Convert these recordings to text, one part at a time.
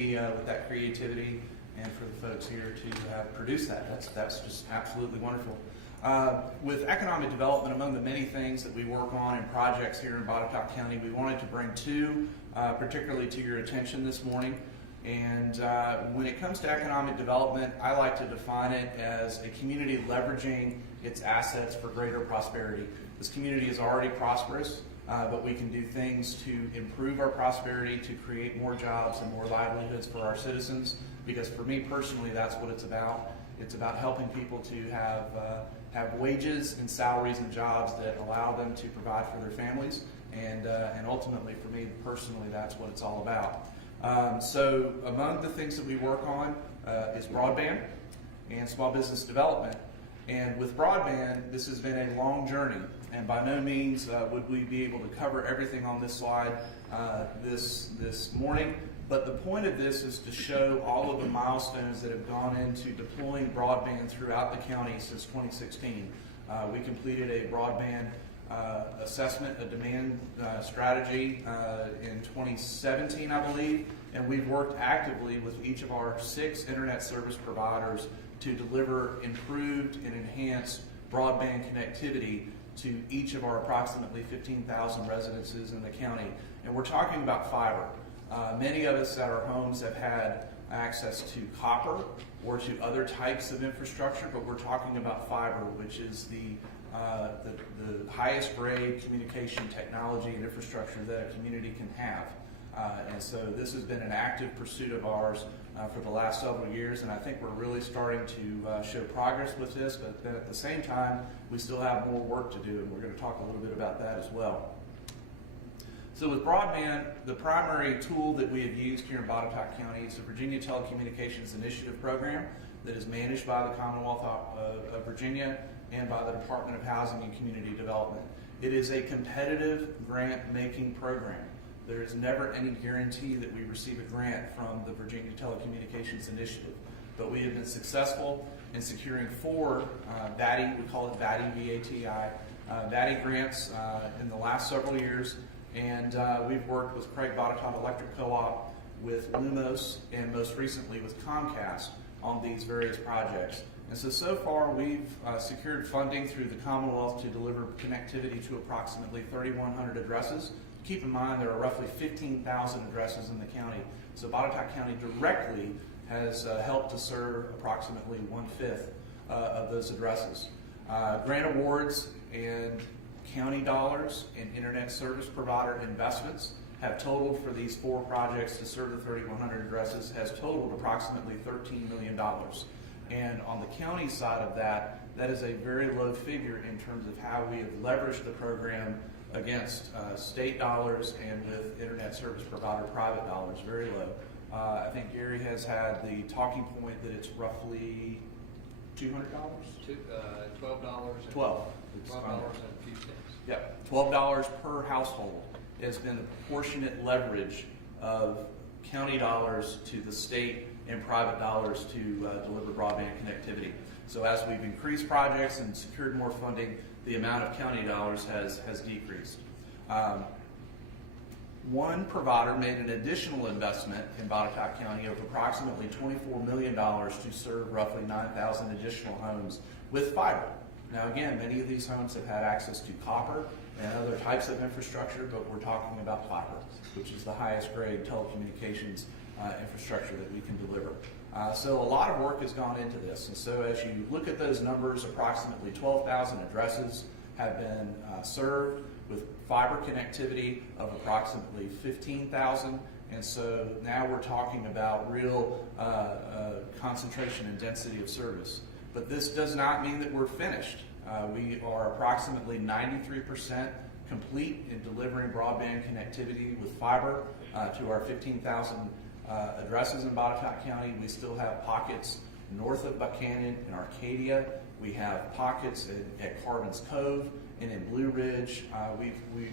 with that creativity and for the folks here to produce that. That's just absolutely wonderful. With economic development, among the many things that we work on in projects here in Botetourt County, we wanted to bring two particularly to your attention this morning. And when it comes to economic development, I like to define it as a community leveraging its assets for greater prosperity. This community is already prosperous, but we can do things to improve our prosperity, to create more jobs and more livelihoods for our citizens. Because for me personally, that's what it's about. It's about helping people to have wages and salaries and jobs that allow them to provide for their families. And ultimately, for me personally, that's what it's all about. So among the things that we work on is broadband and small business development. And with broadband, this has been a long journey, and by no means would we be able to cover everything on this slide this morning. But the point of this is to show all of the milestones that have gone into deploying broadband throughout the county since 2016. We completed a broadband assessment, a demand strategy in 2017, I believe, and we've worked actively with each of our 6 internet service providers to deliver improved and enhanced broadband connectivity to each of our approximately 15,000 residences in the county. And we're talking about fiber. Many of us at our homes have had access to copper or to other types of infrastructure, but we're talking about fiber, which is the highest grade communication technology and infrastructure that a community can have. And so this has been an active pursuit of ours for the last several years, and I think we're really starting to show progress with this, but then at the same time, we still have more work to do, and we're going to talk a little bit about that as well. So with broadband, the primary tool that we have used here in Botetourt County is the Virginia Telecommunications Initiative Program that is managed by the Commonwealth of Virginia and by the Department of Housing and Community Development. It is a competitive grant-making program. There is never any guarantee that we receive a grant from the Virginia Telecommunications Initiative, but we have been successful in securing 4 VATI, we call it VATI, V-A-T-I, VATI grants in the last several years. And we've worked with Craig Botetourt Electric Co-op, with Lumos, and most recently with Comcast on these various projects. And so far we've secured funding through the Commonwealth to deliver connectivity to approximately 3,100 addresses. Keep in mind there are roughly 15,000 addresses in the county. So Botetourt County directly has helped to serve approximately 1/5 of those addresses. Grant awards and county dollars and internet service provider investments have totaled for these 4 projects to serve the 3,100 addresses has totaled approximately $13 million. And on the county side of that, that is a very low figure in terms of how we have leveraged the program against state dollars and with internet service provider private dollars, very low. I think Gary has had the talking point that it's roughly $200? $12. $12. $12 and a few cents. Yep, $12 per household has been the proportionate leverage of county dollars to the state and private dollars to deliver broadband connectivity. So as we've increased projects and secured more funding, the amount of county dollars has decreased. One provider made an additional investment in Botetourt County of approximately $24 million to serve roughly 9,000 additional homes with fiber. Now again, many of these homes have had access to copper and other types of infrastructure, but we're talking about fiber, which is the highest grade telecommunications infrastructure that we can deliver. So a lot of work has gone into this, and so as you look at those numbers, approximately 12,000 addresses have been served with fiber connectivity of approximately 15,000, and so now we're talking about real concentration and density of service. But this does not mean that we're finished. We are approximately 93% complete in delivering broadband connectivity with fiber to our 15,000 addresses in Botetourt County. We still have pockets north of Buchanan in Arcadia. We have pockets at Carvin's Cove and in Blue Ridge.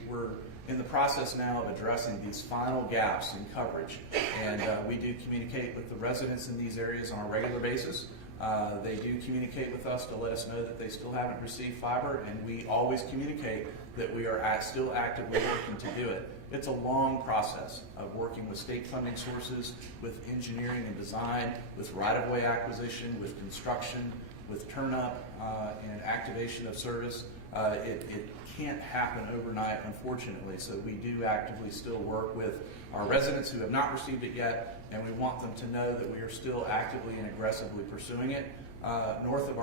We're in the process now of addressing these final gaps in coverage. And we do communicate with the residents in these areas on a regular basis. They do communicate with us to let us know that they still haven't received fiber, and we always communicate that we are still actively working to do it. it's a long process of working with state funding sources, with engineering and design, with right-of-way acquisition, with construction, with turn-up and activation of service. It can't happen overnight, unfortunately, so we do actively still work with our residents who have not received it yet, and we want them to know that we are still actively and aggressively pursuing it. North of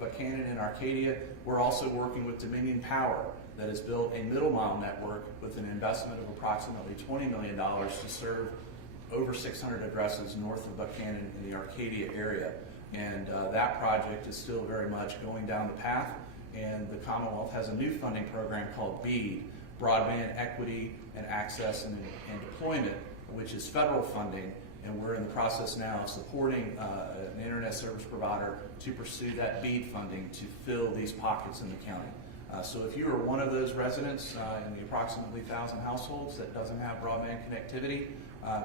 Buchanan and Arcadia, we're also working with Dominion Power that has built a middle mile network with an investment of approximately $20 million to serve over 600 addresses north of Buchanan in the Arcadia area. And that project is still very much going down the path, and the Commonwealth has a new funding program called BEAD, Broadband Equity and Access and Deployment, which is federal funding, and we're in the process now of supporting an internet service provider to pursue that BEAD funding to fill these pockets in the county. So if you are one of those residents in the approximately 1,000 households that doesn't have broadband connectivity,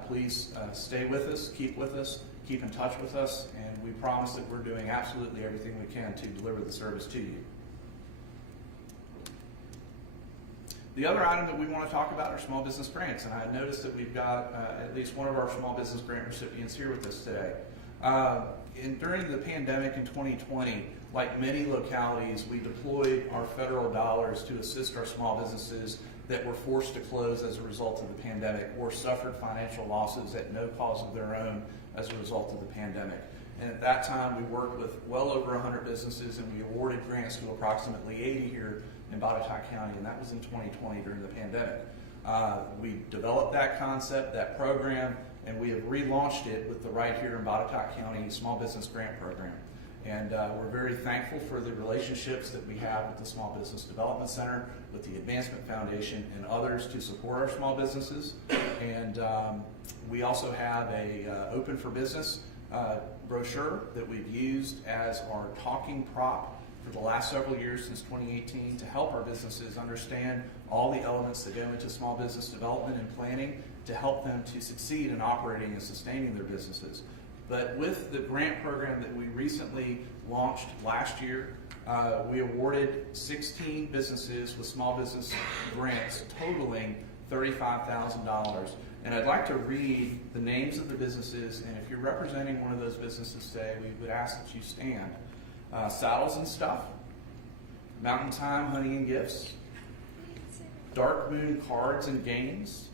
please stay with us, keep in touch with us, and we promise that we're doing absolutely everything we can to deliver the service to you. The other item that we want to talk about are small business grants, and I noticed that we've got at least one of our small business grant recipients here with us today. During the pandemic in 2020, like many localities, we deployed our federal dollars to assist our small businesses that were forced to close as a result of the pandemic or suffered financial losses at no cause of their own as a result of the pandemic. And at that time, we worked with well over 100 businesses, and we awarded grants to approximately 80 here in Botetourt County, and that was in 2020 during the pandemic. We developed that concept, that program, and we have relaunched it with the Right Here in Botetourt County Small Business Grant Program. And we're very thankful for the relationships that we have with the Small Business Development Center, with the Advancement Foundation, and others to support our small businesses. And we also have a Open for Business brochure that we've used as our talking prop for the last several years since 2018 to help our businesses understand all the elements that go into small business development and planning to help them to succeed in operating and sustaining their businesses. But with the grant program that we recently launched last year, we awarded 16 businesses with small business grants totaling $35,000. And I'd like to read the names of the businesses, and if you're representing one of those businesses today, we would ask that you stand. Saddles and Stuff, Mountain Time Honey and Gifts, Dark Moon Cards and Games,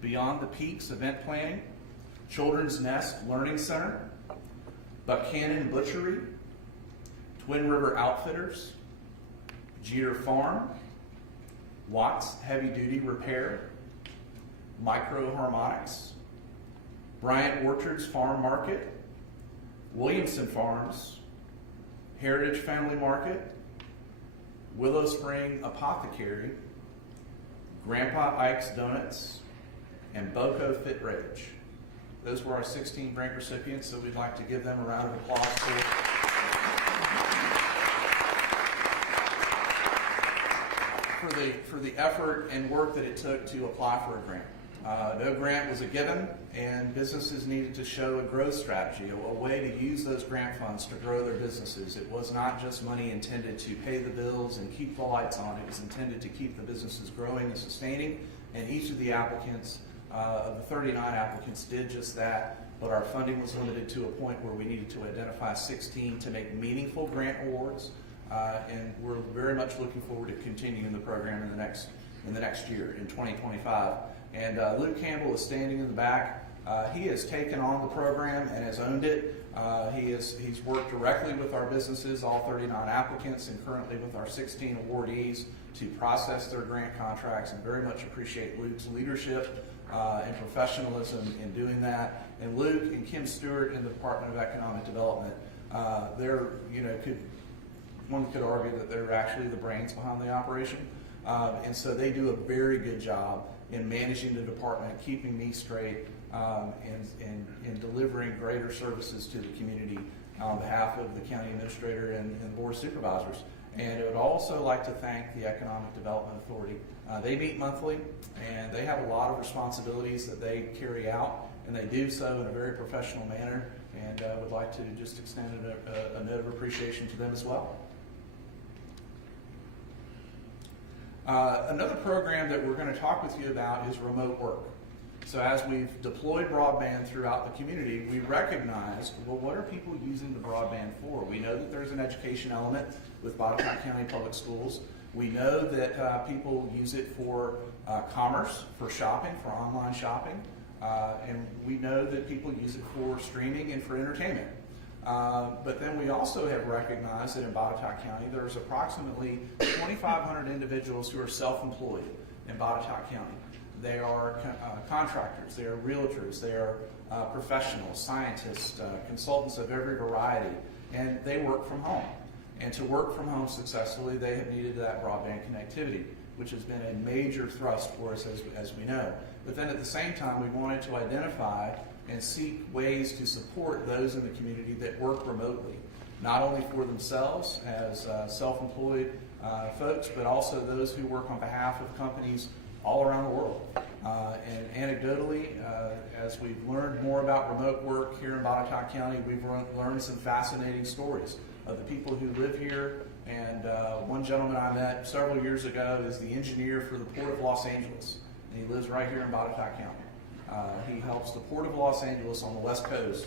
Beyond the Peaks Event Planning, Children's Nest Learning Center, Buchanan Butchery, Twin River Outfitters, Jeter Farm, Watts Heavy Duty Repair, Micro Harmonics, Bryant Orchards Farm Market, Williamson Farms, Heritage Family Market, Willow Spring Apothecary, Grandpa Ike's Donuts, and Boco Fit Rage. Those were our 16 grant recipients, so we'd like to give them a round of applause for the effort and work that it took to apply for a grant. No grant was a given, and businesses needed to show a growth strategy, a way to use those grant funds to grow their businesses. It was not just money intended to pay the bills and keep the lights on. It was intended to keep the businesses growing and sustaining, and each of the applicants, of the 39 applicants, did just that, but our funding was limited to a point where we needed to identify 16 to make meaningful grant awards, and we're very much looking forward to continuing the program in the next year, in 2025. And Luke Campbell is standing in the back. He has taken on the program and has owned it. He's worked directly with our businesses, all 39 applicants, and currently with our 16 awardees to process their grant contracts, and very much appreciate Luke's leadership and professionalism in doing that. And Luke and Kim Stewart in the Department of Economic Development, one could argue that they're actually the brains behind the operation. And so they do a very good job in managing the department, keeping me straight, and delivering greater services to the community on behalf of the county administrator and the board of supervisors. And I would also like to thank the Economic Development Authority. They meet monthly, and they have a lot of responsibilities that they carry out, and they do so in a very professional manner, and I would like to just extend a note of appreciation to them as well. Another program that we're going to talk with you about is remote work. So as we've deployed broadband throughout the community, we recognized, well, what are people using the broadband for? We know that there's an education element with Botetourt County Public Schools. We know that people use it for commerce, for shopping, for online shopping. And we know that people use it for streaming and for entertainment. But then we also have recognized that in Botetourt County, there's approximately 2,500 individuals who are self-employed in Botetourt County. They are contractors, they are realtors, they are professionals, scientists, consultants of every variety, and they work from home. And to work from home successfully, they have needed that broadband connectivity, which has been a major thrust for us, as we know. But then at the same time, we wanted to identify and seek ways to support those in the community that work remotely, not only for themselves as self-employed folks, but also those who work on behalf of companies all around the world. And anecdotally, as we've learned more about remote work here in Botetourt County, we've learned some fascinating stories of the people who live here. And one gentleman I met several years ago is the engineer for the Port of Los Angeles, and he lives right here in Botetourt County. He helps the Port of Los Angeles on the West Coast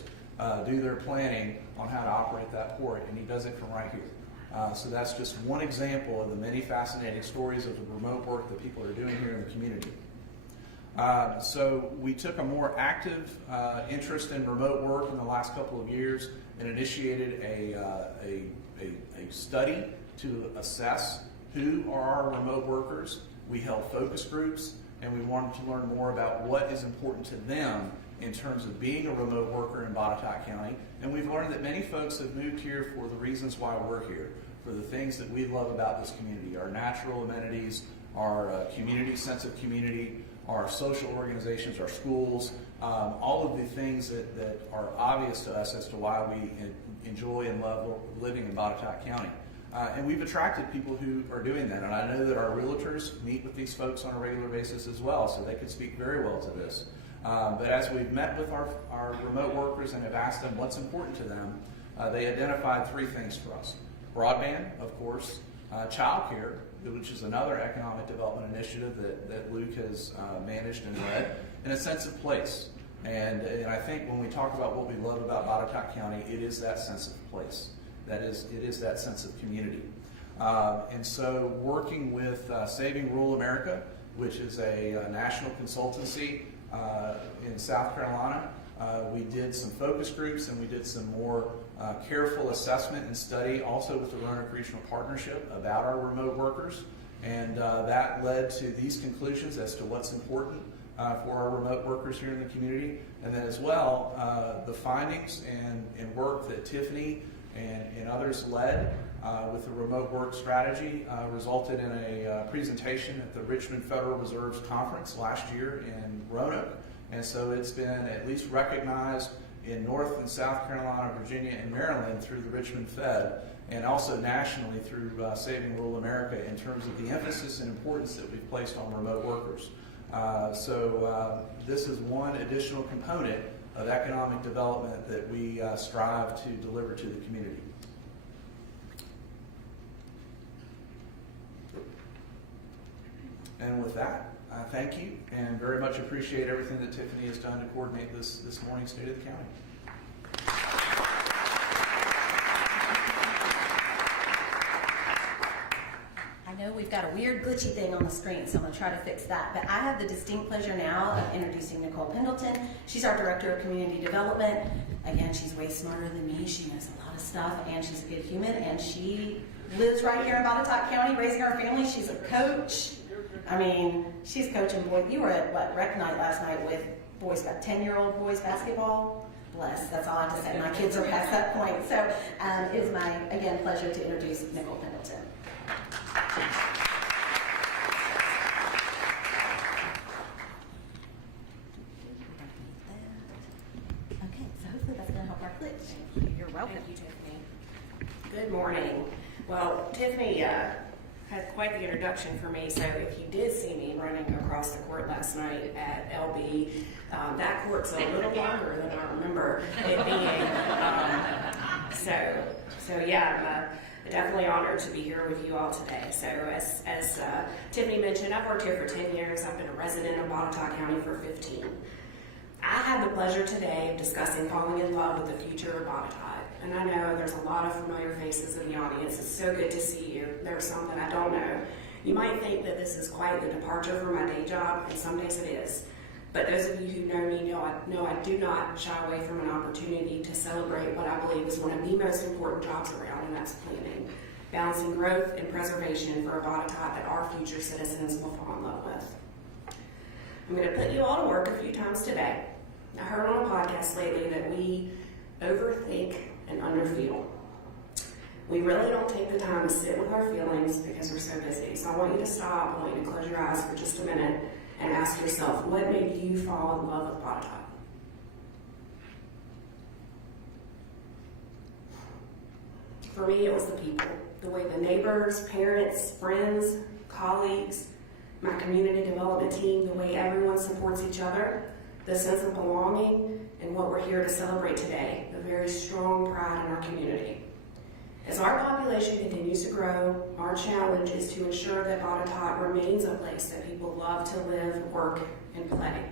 do their planning on how to operate that port, and he does it from right here. So that's just one example of the many fascinating stories of the remote work that people are doing here in the community. So we took a more active interest in remote work in the last couple of years and initiated a study to assess who are our remote workers. We held focus groups, and we wanted to learn more about what is important to them in terms of being a remote worker in Botetourt County. And we've learned that many folks have moved here for the reasons why we're here, for the things that we love about this community, our natural amenities, our community sense of community, our social organizations, our schools, all of the things that are obvious to us as to why we enjoy and love living in Botetourt County. And we've attracted people who are doing that. And I know that our realtors meet with these folks on a regular basis as well, so they could speak very well to this. But as we've met with our remote workers and have asked them what's important to them, they identified three things for us. Broadband, of course, childcare, which is another economic development initiative that Luke has managed and led, and a sense of place. And I think when we talk about what we love about Botetourt County, it is that sense of place. It is that sense of community. And so working with Saving Rural America, which is a national consultancy in South Carolina, we did some focus groups and we did some more careful assessment and study also with the Roanoke Regional Partnership about our remote workers. And that led to these conclusions as to what's important for our remote workers here in the community. And then as well, the findings and work that Tiffany and others led with the remote work strategy resulted in a presentation at the Richmond Federal Reserve's conference last year in Roanoke. And so it's been at least recognized in North and South Carolina, Virginia, and Maryland through the Richmond Fed, and also nationally through Saving Rural America in terms of the emphasis and importance that we've placed on remote workers. So this is one additional component of economic development that we strive to deliver to the community. And with that, I thank you and very much appreciate everything that Tiffany has done to coordinate this morning's State of the County. I know we've got a weird glitchy thing on the screen, so I'm going to try to fix that. But I have the distinct pleasure now of introducing Nicole Pendleton. She's our Director of Community Development. Again, she's way smarter than me. She knows a lot of stuff, and she's a good human, and she lives right here in Botetourt County, raising our family. She's a coach. I mean, she's coaching boys. You were at, rec night last night with boys, about 10-year-old boys basketball? Bless, that's all I have to say. My kids are past that point. So it is my, again, pleasure to introduce Nicole Pendleton. Okay, so hopefully that's going to help our glitch. You're welcome. Thank you, Tiffany. Good morning. Well, Tiffany had quite the introduction for me, so if you did see me running across the court last night at LB, that court's a little longer than I remember it being. So yeah, Definitely honored to be here with you all today. So as Tiffany mentioned, I've worked here for 10 years. I've been a resident of Botetourt County for 15. I have the pleasure today of discussing falling in love with the future of Botetourt. And I know there's a lot of familiar faces in the audience. It's so good to see you. There's some that I don't know. You might think that this is quite the departure from my day job, and some days it is. But those of you who know me know I do not shy away from an opportunity to celebrate what I believe is one of the most important jobs around, and that's planning. Balancing growth and preservation for a Botetourt that our future citizens will fall in love with. I'm going to put you all to work a few times today. I heard on a podcast lately that we overthink and underfeel. We really don't take the time to sit with our feelings because we're so busy. So I want you to stop, I want you to close your eyes for just a minute and ask yourself, what made you fall in love with Botetourt? For me, it was the people. The way the neighbors, parents, friends, colleagues, my community development team, the way everyone supports each other, the sense of belonging, and what we're here to celebrate today, the very strong pride in our community. As our population continues to grow, our challenge is to ensure that Botetourt remains a place that people love to live, work, and play.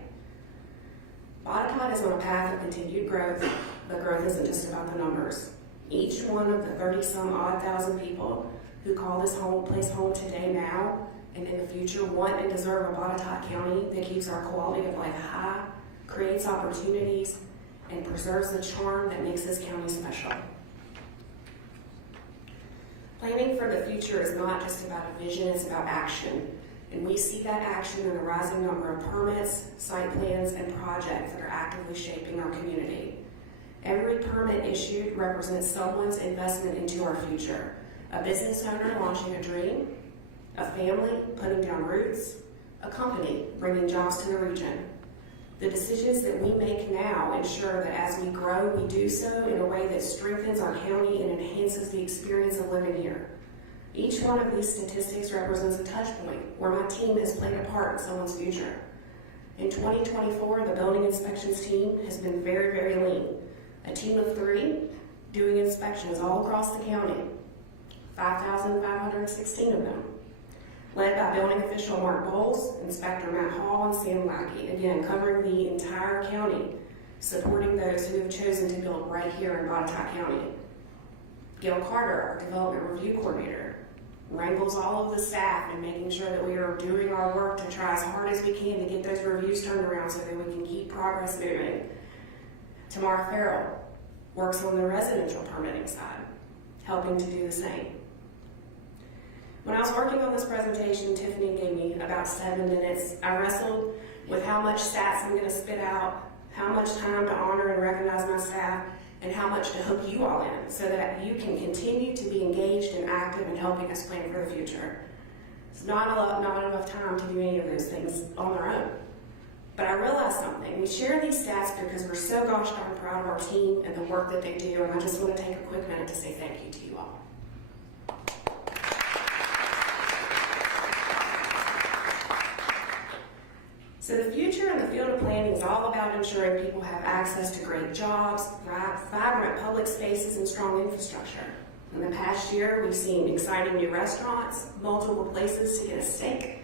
Botetourt is on a path of continued growth, but growth isn't just about the numbers. Each one of the 30-some-odd thousand people who call this place home today now and in the future want and deserve a Botetourt County that keeps our quality of life high, creates opportunities, and preserves the charm that makes this county special. Planning for the future is not just about a vision, it's about action. And we see that action in the rising number of permits, site plans, and projects that are actively shaping our community. Every permit issued represents someone's investment into our future. A business owner launching a dream, a family putting down roots, a company bringing jobs to the region. The decisions that we make now ensure that as we grow, we do so in a way that strengthens our county and enhances the experience of living here. Each one of these statistics represents a touch point where my team has played a part in someone's future. In 2024, the building inspections team has been very, very lean. A team of 3 doing inspections all across the county, 5,516 of them. Led by building official Mark Bowles, Inspector Matt Hall, and Sam Lackey, again covering the entire county, supporting those who have chosen to build right here in Botetourt County. Gail Carter, our Development Review Coordinator, wrangles all of the staff in making sure that we are doing our work to try as hard as we can to get those reviews turned around so that we can keep progress moving. Tamara Farrell works on the residential permitting side, helping to do the same. When I was working on this presentation, Tiffany gave me about 7 minutes. I wrestled with how much stats I'm going to spit out, how much time to honor and recognize my staff, and how much to hook you all in so that you can continue to be engaged and active in helping us plan for the future. It's not enough time to do any of those things on their own. But I realized something. We share these stats because we're so gosh darn proud of our team and the work that they do, and I just want to take a quick minute to say thank you to you all. So the future in the field of planning is all about ensuring people have access to great jobs, vibrant public spaces, and strong infrastructure. In the past year, we've seen exciting new restaurants, multiple places to get a steak,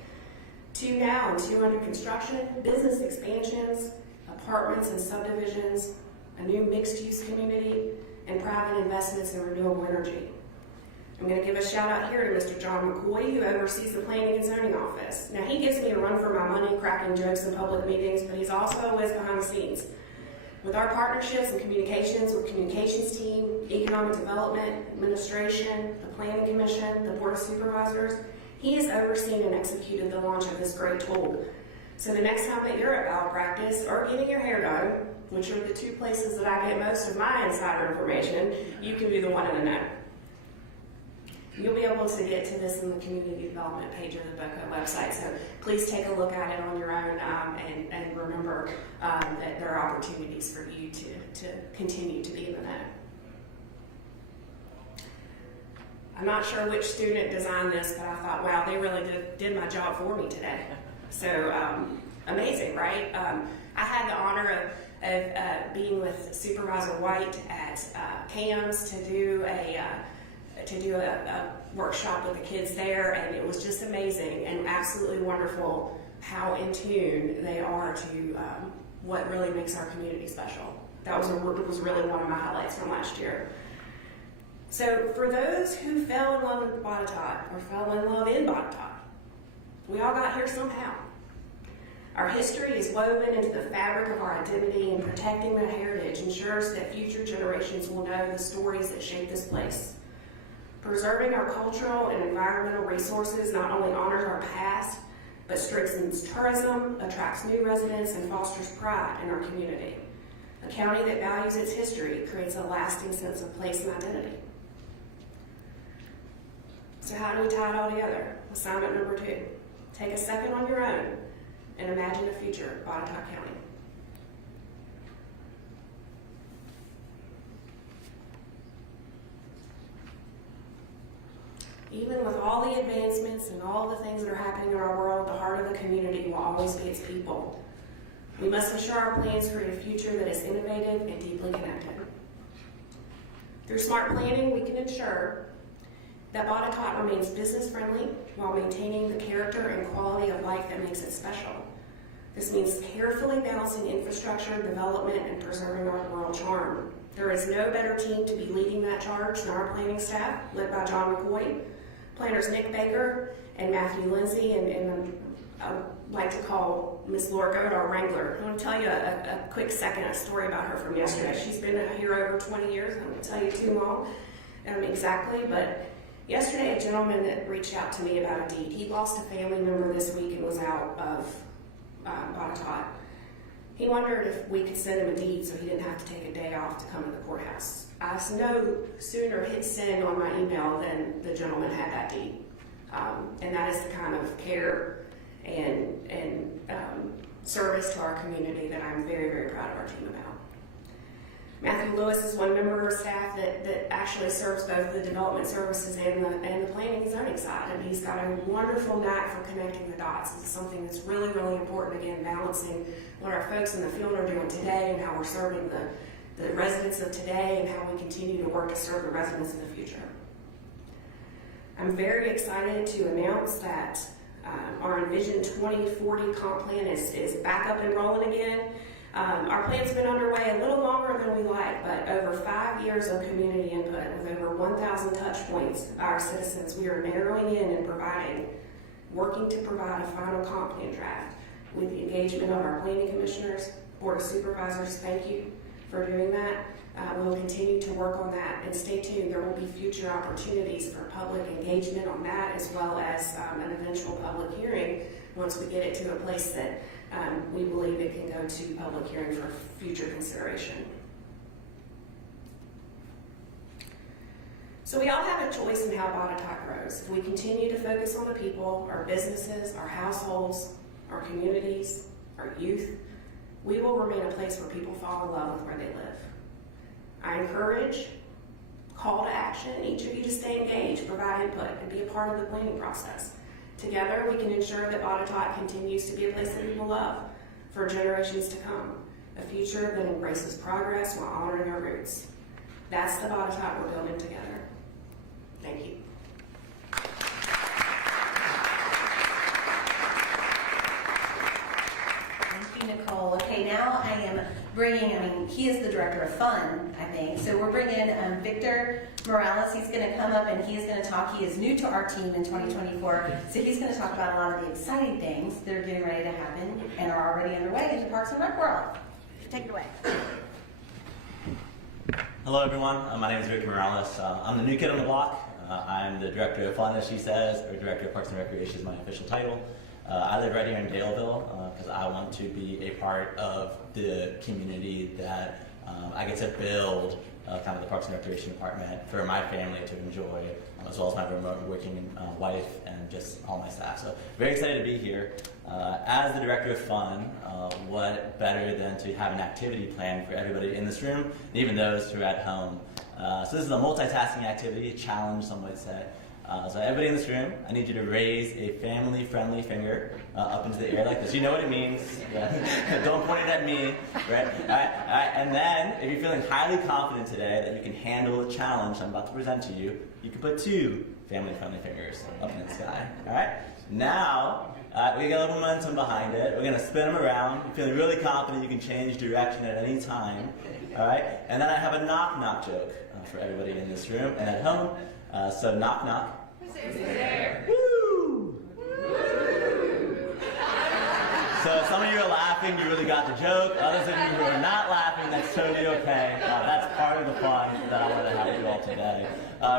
2 now and 2 under construction, business expansions, apartments and subdivisions, a new mixed-use community, and private investments in renewable energy. I'm going to give a shout out here to Mr. John McCoy, who oversees the Planning and Zoning Office. Now, he gives me a run for my money, cracking jokes in public meetings, but he's also always behind the scenes. With our partnerships and communications with communications team, economic development, administration, the Planning Commission, the Board of Supervisors, he has overseen and executed the launch of this great tool. So the next time that you're at ballot practice or getting your hair done, which are the 2 places that I get most of my insider information, you can be the one in the know. You'll be able to get to this in the community development page of the BOCO website, so please take a look at it on your own and remember that there are opportunities for you to continue to be in the know. I'm not sure which student designed this, but I thought, wow, they really did my job for me today. So amazing, right? I had the honor of being with Supervisor White at CAMS to do to do a workshop with the kids there, and it was just amazing and absolutely wonderful how in tune they are to what really makes our community special. That was really one of my highlights from last year. So for those who fell in love with Botetourt or fell in love in Botetourt, we all got here somehow. Our history is woven into the fabric of our identity, and protecting that heritage ensures that future generations will know the stories that shape this place. Preserving our cultural and environmental resources not only honors our past, but strengthens tourism, attracts new residents, and fosters pride in our community. A county that values its history creates a lasting sense of place and identity. So how do we tie it all together? Assignment number 2. Take a second on your own and imagine a future Botetourt County. Even with all the advancements and all the things that are happening in our world, the heart of the community will always be its people. We must ensure our plans create a future that is innovative and deeply connected. Through smart planning, we can ensure that Botetourt remains business-friendly while maintaining the character and quality of life that makes it special. This means carefully balancing infrastructure, development, and preserving our rural charm. There is no better team to be leading that charge than our planning staff, led by John McCoy, planners Nick Baker and Matthew Lindsay, and I like to call Miss Laura Goat our wrangler. I want to tell you a quick second, a story about her from yesterday. She's been here over 20 years. I won't tell you too long exactly, but yesterday a gentleman that reached out to me about a deed. He lost a family member this week and was out of Botetourt. He wondered if we could send him a deed so he didn't have to take a day off to come to the courthouse. I no sooner hit send on my email than the gentleman had that deed. And that is the kind of care and service to our community that I'm very, very proud of our team about. Matthew Lewis is one member of our staff that actually serves both the development services and the planning and zoning side, and he's got a wonderful knack for connecting the dots. It's something that's really, really important, again, balancing what our folks in the field are doing today and how we're serving the residents of today and how we continue to work to serve the residents in the future. I'm very excited to announce that our Envision 2040 comp plan is back up and rolling again. Our plan's been underway a little longer than we like, but over 5 years of community input with over 1,000 touch points by our citizens, we are narrowing in and working to provide a final comp plan draft with the engagement of our planning commissioners, board of supervisors. Thank you for doing that. We'll continue to work on that, and stay tuned. There will be future opportunities for public engagement on that, as well as an eventual public hearing once we get it to a place that we believe it can go to public hearing for future consideration. So we all have a choice in how Botetourt grows. If we continue to focus on the people, our businesses, our households, our communities, our youth, we will remain a place where people fall in love with where they live. I encourage call to action, each of you to stay engaged, provide input, and be a part of the planning process. Together, we can ensure that Botetourt continues to be a place that people love for generations to come, a future that embraces progress while honoring our roots. That's the Botetourt we're building together. Thank you. Thank you, Nicole. Okay, now I am bringing, he is the director of fun, I think. So we're bringing Victor Morales. He's going to come up and he is going to talk. He is new to our team in 2024. So he's going to talk about a lot of the exciting things that are getting ready to happen and are already underway in the Parks and Rec world. Take it away. Hello, everyone. My name is Victor Morales. I'm the new kid on the block. I'm the director of fun, as she says, or director of Parks and Recreation is my official title. I live right here in Daleville because I want to be a part of the community that I get to build kind of the Parks and Recreation department for my family to enjoy, as well as my remote working wife and just all my staff. So very excited to be here. As the director of fun, what better than to have an activity plan for everybody in this room, and even those who are at home. So this is a multitasking activity, a challenge, some might say. So everybody in this room, I need you to raise a family-friendly finger up into the air like this. You know what it means. Yeah. Don't point it at me, right? All right. And then, if you're feeling highly confident today that you can handle a challenge I'm about to present to you, you can put 2 family-friendly fingers up in the sky. All right. Now, we got a little momentum behind it. We're gonna spin them around. You're feeling really confident you can change direction at any time. All right. And then I have a knock-knock joke for everybody in this room and at home. So knock-knock. Who's there? Woo! So some of you are laughing, you really got the joke. Others of you who are not laughing, that's totally okay. That's part of the fun that I want to have you all today.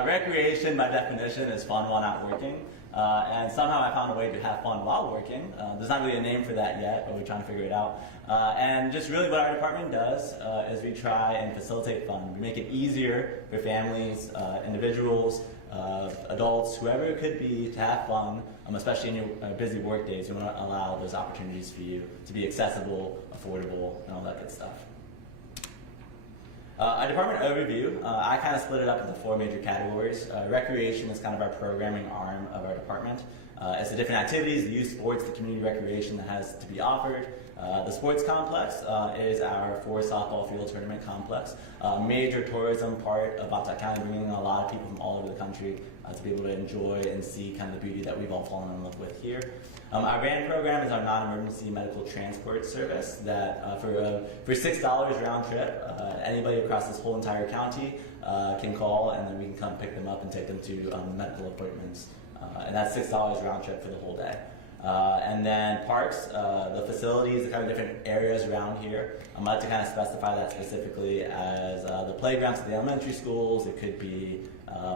Recreation, by definition, is fun while not working. And somehow I found a way to have fun while working. There's not really a name for that yet, but we're trying to figure it out. And just really what our department does is we try and facilitate fun. We make it easier for families, individuals, adults, whoever it could be, to have fun, especially in your busy work days. We want to allow those opportunities for you to be accessible, affordable, and all that good stuff. Our department overview, I kind of split it up into 4 major categories. Recreation is kind of our programming arm of our department. It's the different activities, the youth sports, the community recreation that has to be offered. The sports complex is our 4 softball field tournament complex. Major tourism part of Botetourt County, bringing a lot of people from all over the country to be able to enjoy and see kind of the beauty that we've all fallen in love with here. Our van program is our non-emergency medical transport service that for $6 round trip, anybody across this whole entire county can call, and then we can come pick them up and take them to medical appointments. And that's $6 round trip for the whole day. And then parks, the facilities, the kind of different areas around here. I'd like to kind of specify that specifically as the playgrounds at the elementary schools. It could be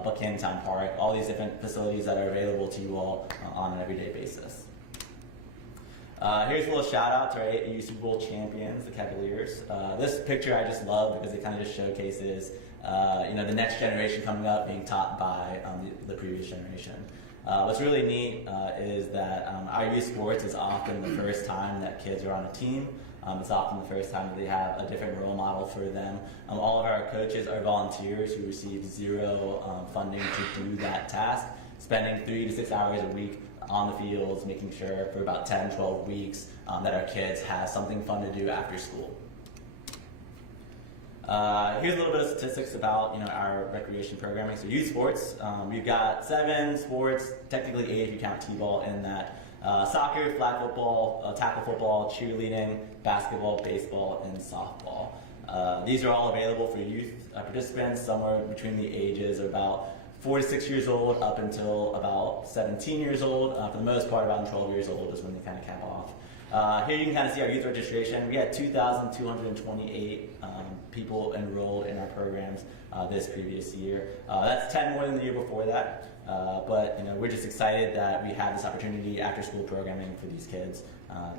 Buchanan Town Park, all these different facilities that are available to you all on an everyday basis. Here's a little shout out to our AAU Super Bowl champions, the Cavaliers. This picture I just love because it kind of just showcases the next generation coming up being taught by the previous generation. What's really neat is that our youth sports is often the first time that kids are on a team. It's often the first time that they have a different role model for them. All of our coaches are volunteers who receive 0 funding to do that task, spending 3 to 6 hours a week on the fields, making sure for about 10, 12 weeks that our kids have something fun to do after school. Here's a little bit of statistics about our recreation programming. So youth sports, we've got 7 sports, technically 8 if you count t-ball in that. Soccer, flag football, tackle football, cheerleading, basketball, baseball, and softball. These are all available for youth participants somewhere between the ages of about 4 to 6 years old up until about 17 years old. For the most part, about 12 years old is when they kind of cap off. Here you can kind of see our youth registration. We had 2,228 people enrolled in our programs this previous year. That's 10 more than the year before that. But we're just excited that we have this opportunity after school programming for these kids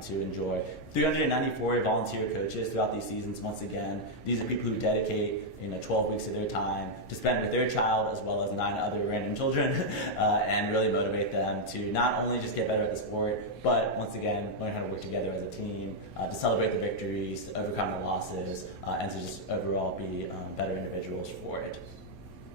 to enjoy. 394 volunteer coaches throughout these seasons. Once again, these are people who dedicate 12 weeks of their time to spend with their child as well as 9 other random children and really motivate them to not only just get better at the sport, but once again learn how to work together as a team, to celebrate the victories, to overcome the losses, and to just overall be better individuals for it.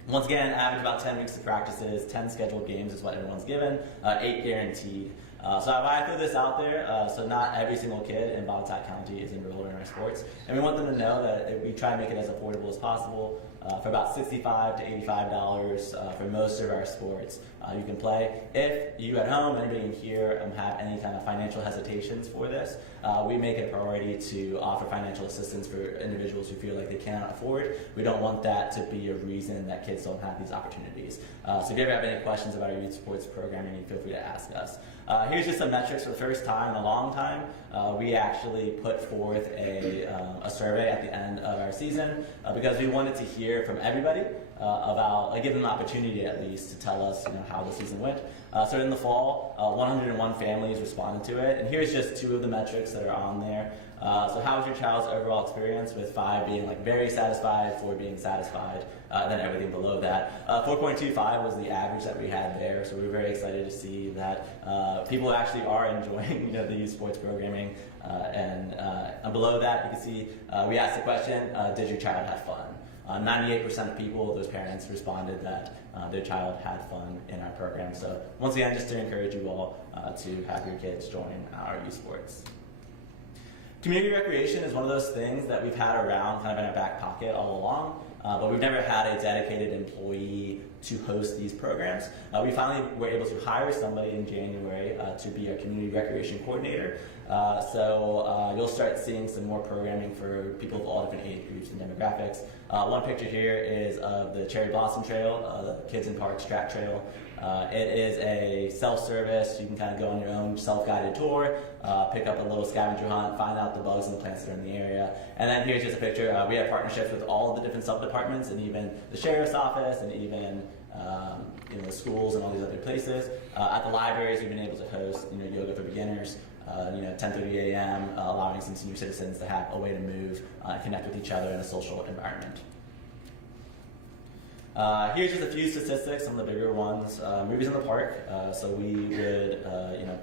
Once again, average about 10 weeks of practices, 10 scheduled games is what everyone's given, 8 guaranteed. So I threw this out there, so not every single kid in Botetourt County is enrolled in our sports. And we want them to know that we try to make it as affordable as possible. For about $65 to $85 for most of our sports, you can play. If you at home, anybody in here have any kind of financial hesitations for this, we make it a priority to offer financial assistance for individuals who feel like they cannot afford. We don't want that to be a reason that kids don't have these opportunities. So if you ever have any questions about our youth sports programming, you feel free to ask us. Here's just some metrics for the first time in a long time. We actually put forth a survey at the end of our season because we wanted to hear from everybody about, give them an opportunity at least to tell us how the season went. So in the fall, 101 families responded to it, and here's just 2 of the metrics that are on there. So how was your child's overall experience, with 5 being very satisfied, 4 being satisfied, then everything below that. 4.25 was the average that we had there, so we were very excited to see that people actually are enjoying the youth sports programming. And below that, you can see we asked the question, did your child have fun? 98% of people, those parents, responded that their child had fun in our program. So once again, just to encourage you all to have your kids join our youth sports. Community recreation is one of those things that we've had around kind of in our back pocket all along, but we've never had a dedicated employee to host these programs. We finally were able to hire somebody in January to be our community recreation coordinator. So you'll start seeing some more programming for people of all different age groups and demographics. One picture here is of the Cherry Blossom Trail, the Kids in Parks track trail. It is a self-service. You can kind of go on your own self-guided tour, pick up a little scavenger hunt, find out the bugs and the plants that are in the area. And then here's just a picture. We have partnerships with all of the different sub-departments and even the sheriff's office and even the schools and all these other places. At the libraries, we've been able to host yoga for beginners. 10:30 a.m., allowing some senior citizens to have a way to move and connect with each other in a social environment. Here's just a few statistics, some of the bigger ones. Movies in the park. So we would,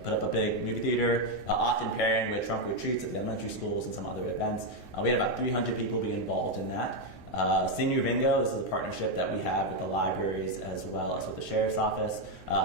put up a big movie theater, often pairing with trunk retreats at the elementary schools and some other events. We had about 300 people be involved in that. Senior Bingo, this is a partnership that we have with the libraries as well as with the Sheriff's Office.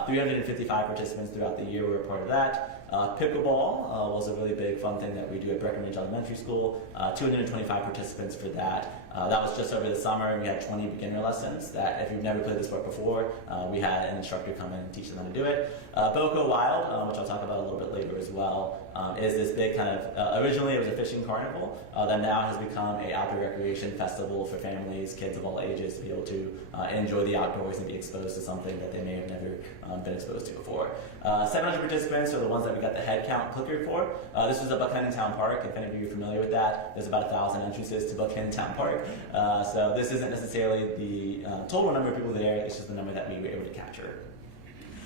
355 participants throughout the year were a part of that. Pickleball was a really big fun thing that we do at Breckenridge Elementary School. 225 participants for that. That was just over the summer, and we had 20 beginner lessons that if you've never played the sport before, we had an instructor come in and teach them how to do it. Boco Wild, which I'll talk about a little bit later as well, is this big kind of, originally it was a fishing carnival that now has become an outdoor recreation festival for families, kids of all ages to be able to enjoy the outdoors and be exposed to something that they may have never been exposed to before. 700 participants are the ones that we got the head count clicker for. This was at Buchanan Town Park. If any of you are familiar with that, there's about 1,000 entrances to Buchanan Town Park. So this isn't necessarily the total number of people there, it's just the number that we were able to capture.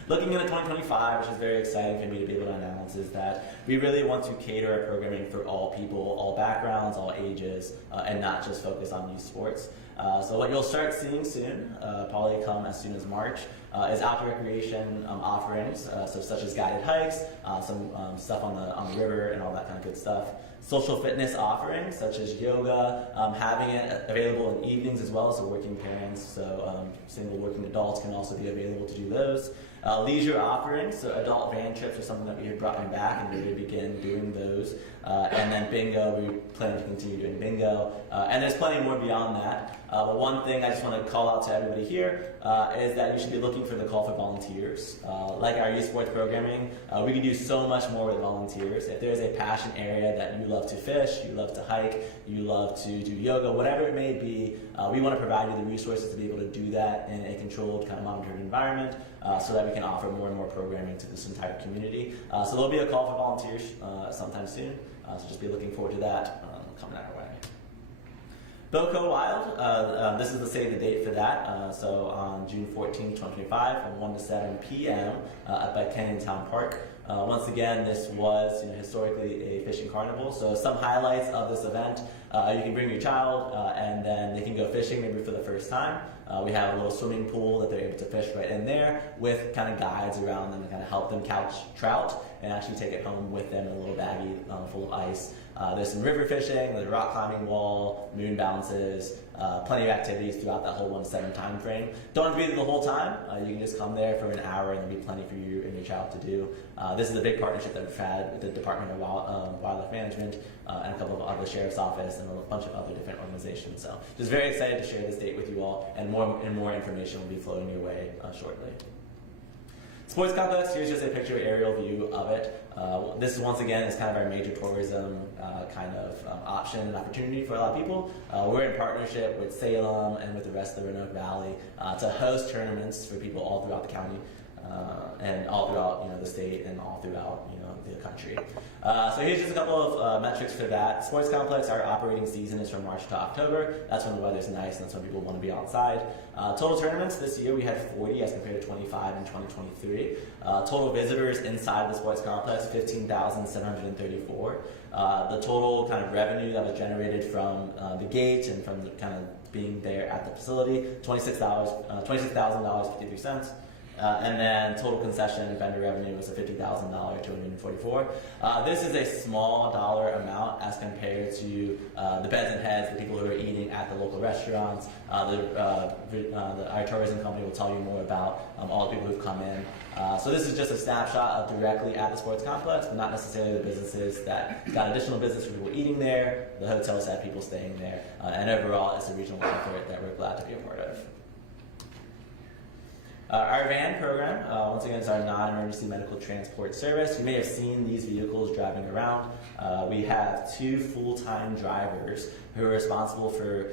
Looking into 2025, which is very exciting for me to be able to announce, is that we really want to cater our programming for all people, all backgrounds, all ages, and not just focus on youth sports. So what you'll start seeing soon, probably come as soon as March, is outdoor recreation offerings, so such as guided hikes, some stuff on the river and all that kind of good stuff. Social fitness offerings such as yoga, having it available in evenings as well, so working parents, so single working adults can also be available to do those. Leisure offerings, so adult van trips are something that we have brought back and we're going to begin doing those. And then bingo, we plan to continue doing bingo. And there's plenty more beyond that. But one thing I just want to call out to everybody here is that you should be looking for the call for volunteers. Like our youth sports programming, we can do so much more with volunteers. If there's a passion area that you love to fish, you love to hike, you love to do yoga, whatever it may be, we want to provide you the resources to be able to do that in a controlled, kind of monitored environment so that we can offer more and more programming to this entire community. So there'll be a call for volunteers sometime soon. So just be looking forward to that coming our way. Boco Wild, this is the save the date for that. So on June 14, 2025 from 1 to 7 p.m. At Buchanan Town Park. Once again, this was historically a fishing carnival. So some highlights of this event, you can bring your child and then they can go fishing maybe for the first time. We have a little swimming pool that they're able to fish right in there with kind of guides around them to kind of help them catch trout and actually take it home with them in a little baggie full of ice. There's some river fishing, there's a rock climbing wall, moon bounces, plenty of activities throughout that whole 1 to 7 time frame. Don't have to be there the whole time. You can just come there for an hour and there'll be plenty for you and your child to do. This is a big partnership that we've had with the Department of Wildlife Management and a couple of other sheriff's office and a bunch of other different organizations. So just very excited to share this date with you all, and more information will be flowing your way shortly. Sports complex, here's just a picture aerial view of it. This is once again is kind of our major tourism kind of option and opportunity for a lot of people. We're in partnership with Salem and with the rest of the Roanoke Valley to host tournaments for people all throughout the county and all throughout the state and all throughout the country. So here's just a couple of metrics for that. Sports complex, our operating season is from March to October. That's when the weather's nice and that's when people want to be outside. Total tournaments this year we had 40 as compared to 25 in 2023. Total visitors inside of the sports complex, 15,734. The total kind of revenue that was generated from the gate and from the kind of being there at the facility, $26,000.53. And then total concession vendor revenue was a $50,000 $244. This is a small dollar amount as compared to the beds and heads, the people who are eating at the local restaurants. Our tourism company will tell you more about all the people who've come in. So this is just a snapshot of directly at the sports complex, but not necessarily the businesses that got additional business for people eating there. The hotels had people staying there. And overall, it's a regional effort that we're glad to be a part of. Our van program, once again, is our non-emergency medical transport service. You may have seen these vehicles driving around. We have 2 full-time drivers who are responsible for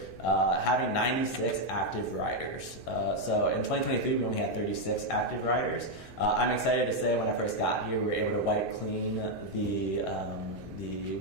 having 96 active riders. So in 2023, we only had 36 active riders. I'm excited to say when I first got here, we were able to wipe clean the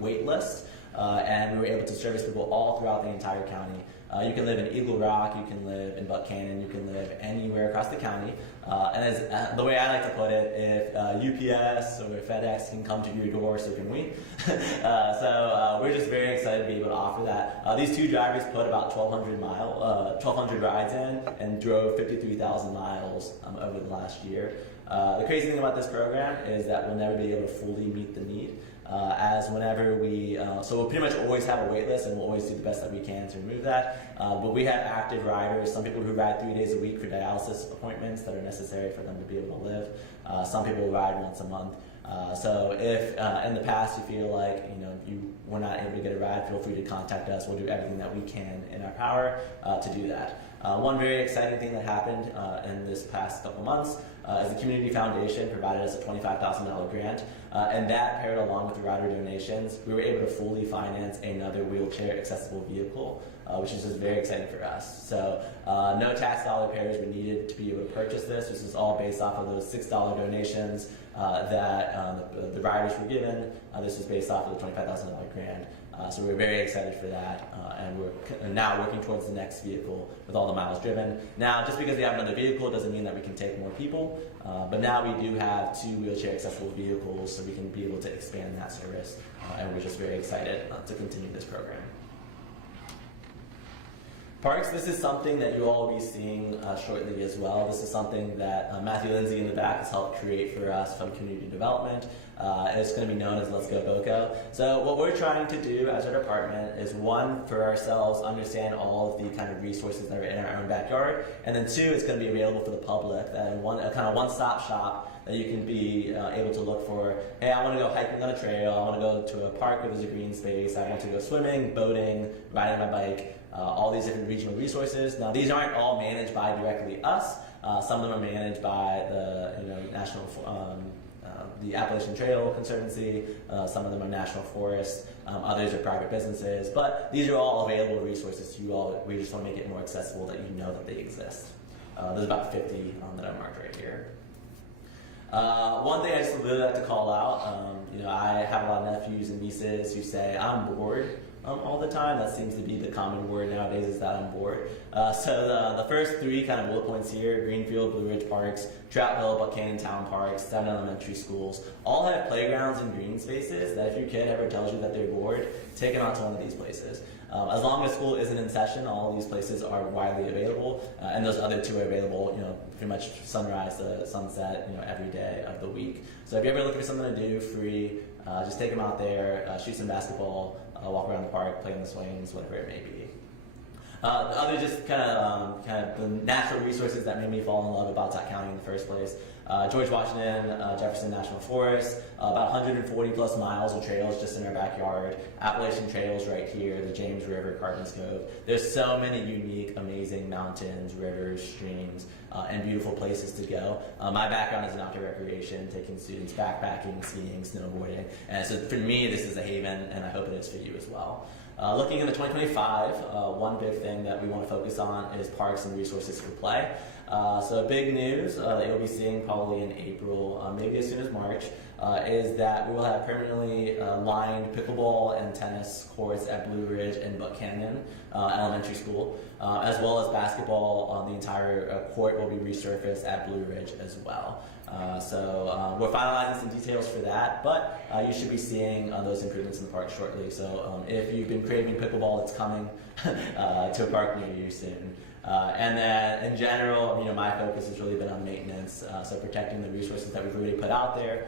wait list, and we were able to service people all throughout the entire county. You can live in Eagle Rock, you can live in Buchanan, you can live anywhere across the county. And as the way I like to put it, if UPS or FedEx can come to your door, so can we. So we're just very excited to be able to offer that. These 2 drivers put about 1,200 rides in and drove 53,000 miles over the last year. The crazy thing about this program is that we'll never be able to fully meet the need. As whenever so we'll pretty much always have a wait list, and we'll always do the best that we can to remove that. But we have active riders, some people who ride 3 days a week for dialysis appointments that are necessary for them to be able to live. Some people ride once a month. So if in the past you feel like you were not able to get a ride, feel free to contact us. We'll do everything that we can in our power to do that. One very exciting thing that happened in this past couple months is the Community Foundation provided us a $25,000 grant, and that paired along with the rider donations, we were able to fully finance another wheelchair accessible vehicle, which is just very exciting for us. So no tax dollar payers were needed to be able to purchase this. This is all based off of those $6 donations that the riders were given. This is based off of the $25,000 grant. So we're very excited for that, and we're now working towards the next vehicle with all the miles driven. Now, just because we have another vehicle doesn't mean that we can take more people, but now we do have 2 wheelchair accessible vehicles, so we can be able to expand that service, and we're just very excited to continue this program. Parks, this is something that you all will be seeing shortly as well. This is something that Matthew Lindsay in the back has helped create for us from community development. It's going to be known as Let's Go BOCO. So what we're trying to do as a department is, 1, for ourselves, understand all of the kind of resources that are in our own backyard, and then 2, it's going to be available for the public, that a kind of one-stop shop that you can be able to look for. Hey, I want to go hiking on a trail, I want to go to a park where there's a green space, I want to go swimming, boating, riding my bike, all these different regional resources. Now, these aren't all managed by directly us. Some of them are managed by the national, the Appalachian Trail Conservancy. Some of them are national forests. Others are private businesses. But these are all available resources to you all. We just want to make it more accessible, that you know that they exist. There's about 50 that are marked right here. One thing I just really like to call out, I have a lot of nephews and nieces who say, I'm bored all the time. That seems to be the common word nowadays, is that I'm bored. So the first 3 kind of bullet points here, Greenfield, Blue Ridge Parks, Trout Hill, Buchanan Town Parks, 7 elementary schools, all have playgrounds and green spaces that if your kid ever tells you that they're bored, take them out to one of these places. As long as school isn't in session, all of these places are widely available, and those other 2 are available, pretty much sunrise to sunset, every day of the week. So if you're ever looking for something to do free, just take them out there, shoot some basketball, walk around the park, play in the swings, whatever it may be. Other just kind of the natural resources that made me fall in love with Botetourt County in the first place. George Washington, Jefferson National Forest, about 140 plus miles of trails just in our backyard. Appalachian Trails right here, the James River, Carbons Cove. There's so many unique, amazing mountains, rivers, streams, and beautiful places to go. My background is in outdoor recreation, taking students backpacking, skiing, snowboarding. And so for me, this is a haven, and I hope it is for you as well. Looking into 2025, one big thing that we want to focus on is parks and resources for play. So big news that you'll be seeing probably in April, maybe as soon as March, is that we will have permanently lined pickleball and tennis courts at Blue Ridge and Buchanan Elementary School, as well as basketball. The entire court will be resurfaced at Blue Ridge as well. So we're finalizing some details for that, but you should be seeing those improvements in the park shortly. So if you've been craving pickleball, it's coming to a park near you soon. And then in general, my focus has really been on maintenance, so protecting the resources that we've already put out there,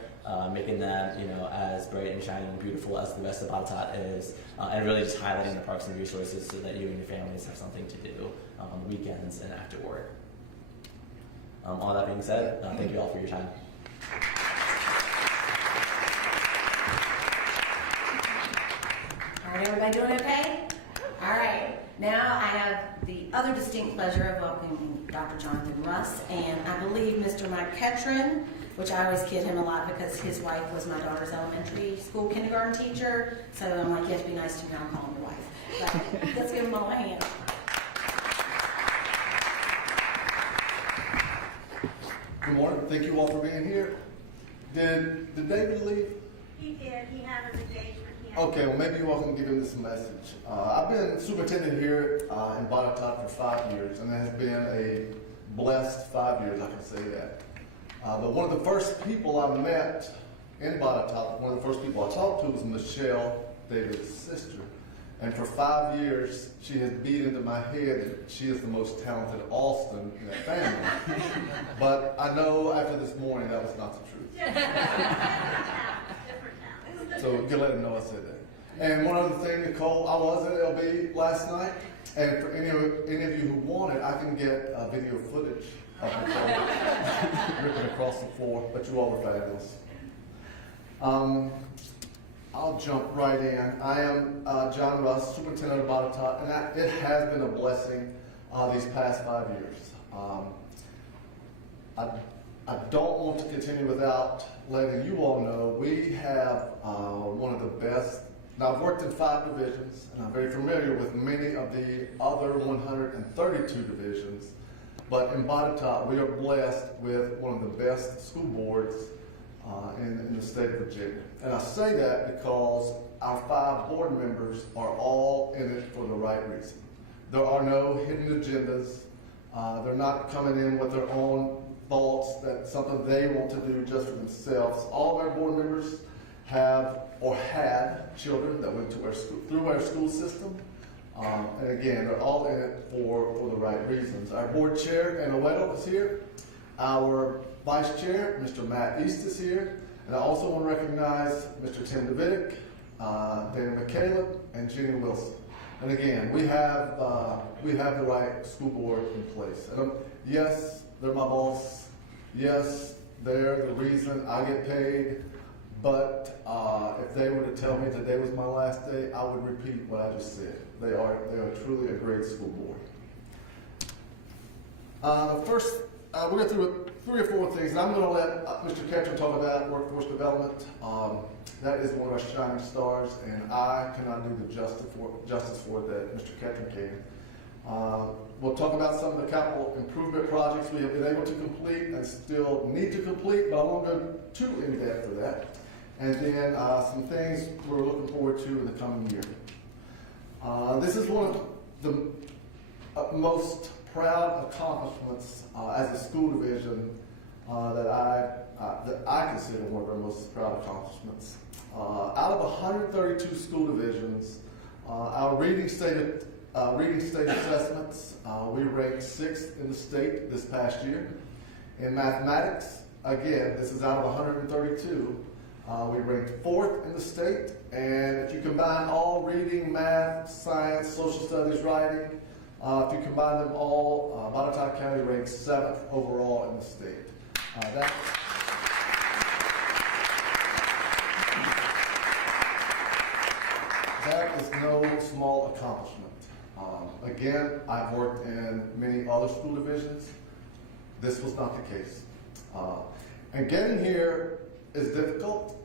making them, as bright and shiny and beautiful as the rest of Botetourt is, and really just highlighting the parks and resources so that you and your families have something to do on the weekends and after work. All that being said, thank you all for your time. All right, everybody doing okay? All right, now I have the other distinct pleasure of welcoming Dr. Jonathan Russ, and I believe Mr. Mike Ketron, which I always kid him a lot because his wife was my daughter's elementary school kindergarten teacher, so I'm like, you have to be nice to me, I'll call him your wife. But let's give him all a hand. Good morning. Thank you all for being here. Did David leave? He did. He had an engagement. Okay, well maybe you all can give him this message. I've been superintendent here in Botetourt for 5 years, and it has been a blessed 5 years, I can say that. But one of the first people I met in Botetourt, one of the first people I talked to was Michelle, David's sister. And for 5 years, she has beat into my head that she is the most talented Alston in that family. But I know after this morning that was not the truth. Different town. So you can let him know I said that. And one other thing, Nicole, I was at LB last night, and for any of you who want it, I can get video footage of Nicole ripping across the floor, but you all were fabulous. I'll jump right in. I am John Russ, superintendent of Botetourt, and it has been a blessing these past 5 years. I don't want to continue without letting you all know we have one of the best. Now, I've worked in 5 divisions, and I'm very familiar with many of the other 132 divisions, but in Botetourt, we are blessed with one of the best school boards in the state of Virginia. And I say that because our 5 board members are all in it for the right reason. There are no hidden agendas. They're not coming in with their own thoughts, that's something they want to do just for themselves. All of our board members have or had children that went to through our school system. And again, they're all in it for the right reasons. Our board chair, Anna Weddle, is here. Our vice chair, Mr. Matt East, is here. And I also want to recognize Mr. Tim Davidic, Dana McCaleb, and Jenny Wilson. And again, we have the right school board in place. And yes, they're my boss. Yes, they're the reason I get paid. But if they were to tell me today was my last day, I would repeat what I just said. They are truly a great school board. First, we're going through 3 or 4 things, and I'm going to let Mr. Ketron talk about workforce development. That is one of our shining stars, and I cannot do the justice for it that Mr. Ketron can. We'll talk about some of the capital improvement projects we have been able to complete and still need to complete, but I won't go too in depth for that. And then some things we're looking forward to in the coming year. This is one of the most proud accomplishments as a school division that I consider one of our most proud accomplishments. Out of 132 school divisions, our reading state assessments, we ranked 6th in the state this past year. In mathematics, again, this is out of 132. We ranked 4th in the state, and if you combine all reading, math, science, social studies, writing, if you combine them all, Botetourt County ranks 7th overall in the state. That is no small accomplishment. Again, I've worked in many other school divisions. This was not the case. And getting here is difficult,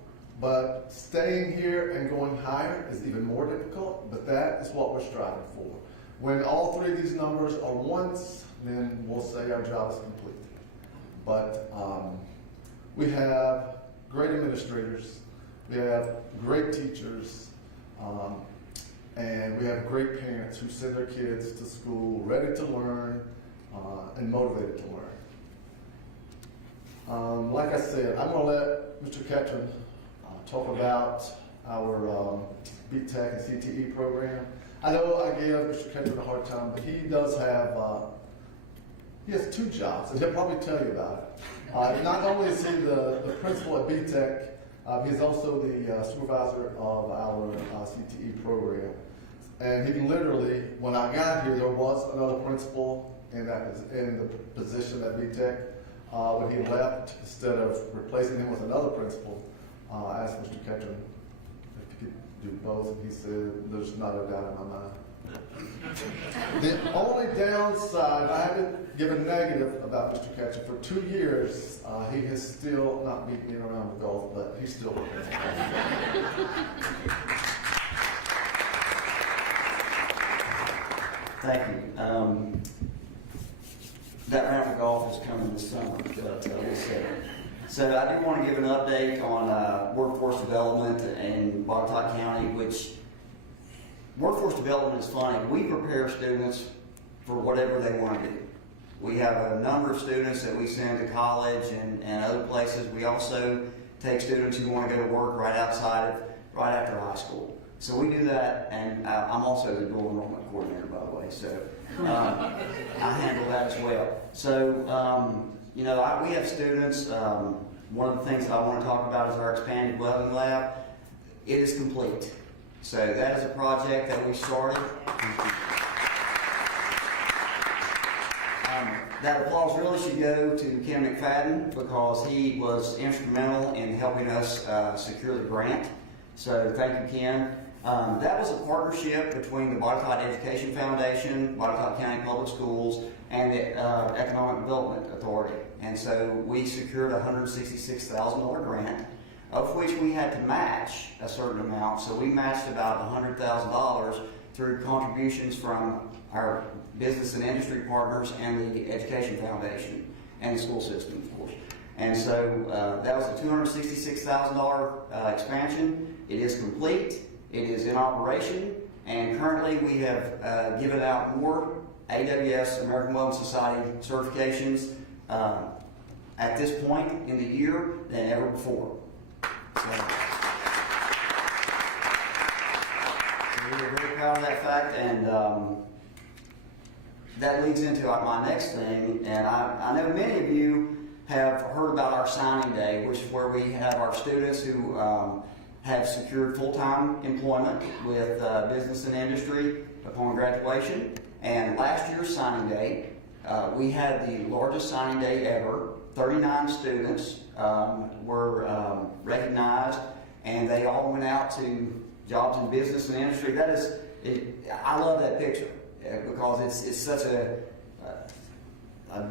but staying here and going higher is even more difficult, but that is what we're striving for. When all 3 of these numbers are ones, then we'll say our job is complete. But we have great administrators, we have great teachers, and we have great parents who send their kids to school ready to learn and motivated to learn. Like I said, I'm going to let Mr. Ketron talk about our BTEC and CTE program. I know I gave Mr. Ketron a hard time, but he does have He has 2 jobs, and he'll probably tell you about it. Not only is he the principal at BTech, he's also the supervisor of our CTE program. And he literally, when I got here, there was another principal in the position at BTech. When he left, instead of replacing him with another principal, I asked Mr. Ketchum if he could do both, and he said, "There's not a doubt in my mind." The only downside, I had to give a negative about Mr. Ketchum. For 2 years, he has still not beat me around the golf, but he's still working. Thank you. That round of golf is coming this summer, we'll see. So I do want to give an update on workforce development in Botetourt County, which workforce development is funny. We prepare students for whatever they want to do. We have a number of students that we send to college and other places. We also take students who want to go to work right after high school. So we do that, and I'm also the dual enrollment coordinator, by the way, so I handle that as well. So, we have students. One of the things that I want to talk about is our expanded welding lab. It is complete. So that is a project that we started. That applause really should go to Ken McFadden because he was instrumental in helping us secure the grant. So thank you, Ken. That was a partnership between the Botetourt Education Foundation, Botetourt County Public Schools, and the Economic Development Authority. And so we secured a $166,000 grant, of which we had to match a certain amount. So we matched about $100,000 through contributions from our business and industry partners and the Education Foundation and the school system, of course. And so that was a $266,000 expansion. It is complete. It is in operation. And currently we have given out more AWS, American Welding Society certifications at this point in the year than ever before. So we're very proud of that fact, and that leads into my next thing. And I know many of you have heard about our signing day, which is where we have our students who have secured full-time employment with business and industry upon graduation. And last year's signing day, we had the largest signing day ever. 39 students were recognized, and they all went out to jobs in business and industry. I love that picture because it's such a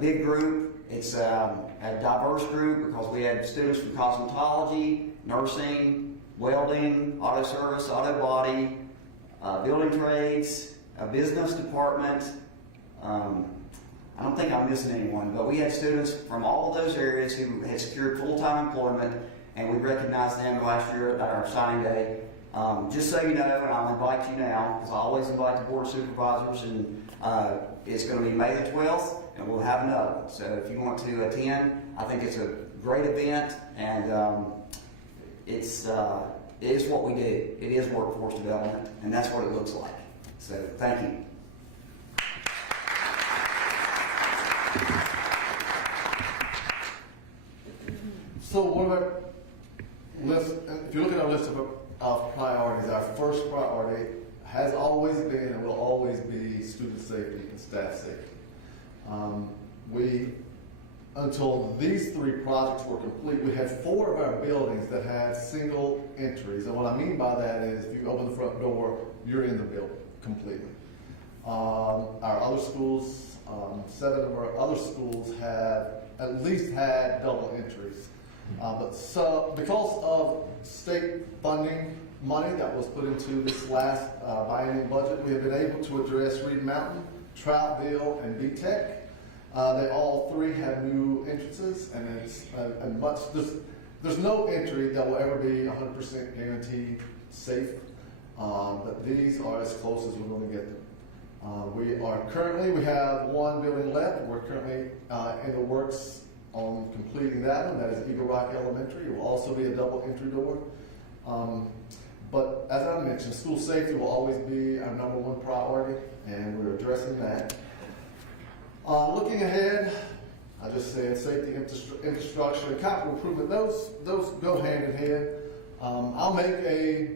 big group. It's a diverse group because we had students from cosmetology, nursing, welding, auto service, auto body, building trades, a business department. I don't think I'm missing anyone, but we had students from all of those areas who had secured full-time employment, and we recognized them last year at our signing day. Just so you know, and I'll invite you now, because I always invite the board of supervisors, and it's going to be May the 12th, and we'll have another one. So if you want to attend, I think it's a great event, and it is what we do. It is workforce development, and that's what it looks like. So thank you. So one of our list, if you look at our list of priorities, our first priority has always been and will always be student safety and staff safety. Until these 3 projects were complete, we had 4 of our buildings that had single entries. And what I mean by that is if you open the front door, you're in the building completely. Our other schools, 7 of our other schools have at least had double entries. Because of state funding money that was put into this last biennial budget, we have been able to address Reed Mountain, Troutville, and BTech. They all 3 have new entrances, and it's there's no entry that will ever be 100% guaranteed safe, but these are as close as we're going to get them. We have 1 building left. We're currently in the works on completing that one. That is Eagle Rock Elementary. It will also be a double entry door. But as I mentioned, school safety will always be our #1 priority, and we're addressing that. Looking ahead, I just said safety, infrastructure, and capital improvement, those go hand in hand. I'll make a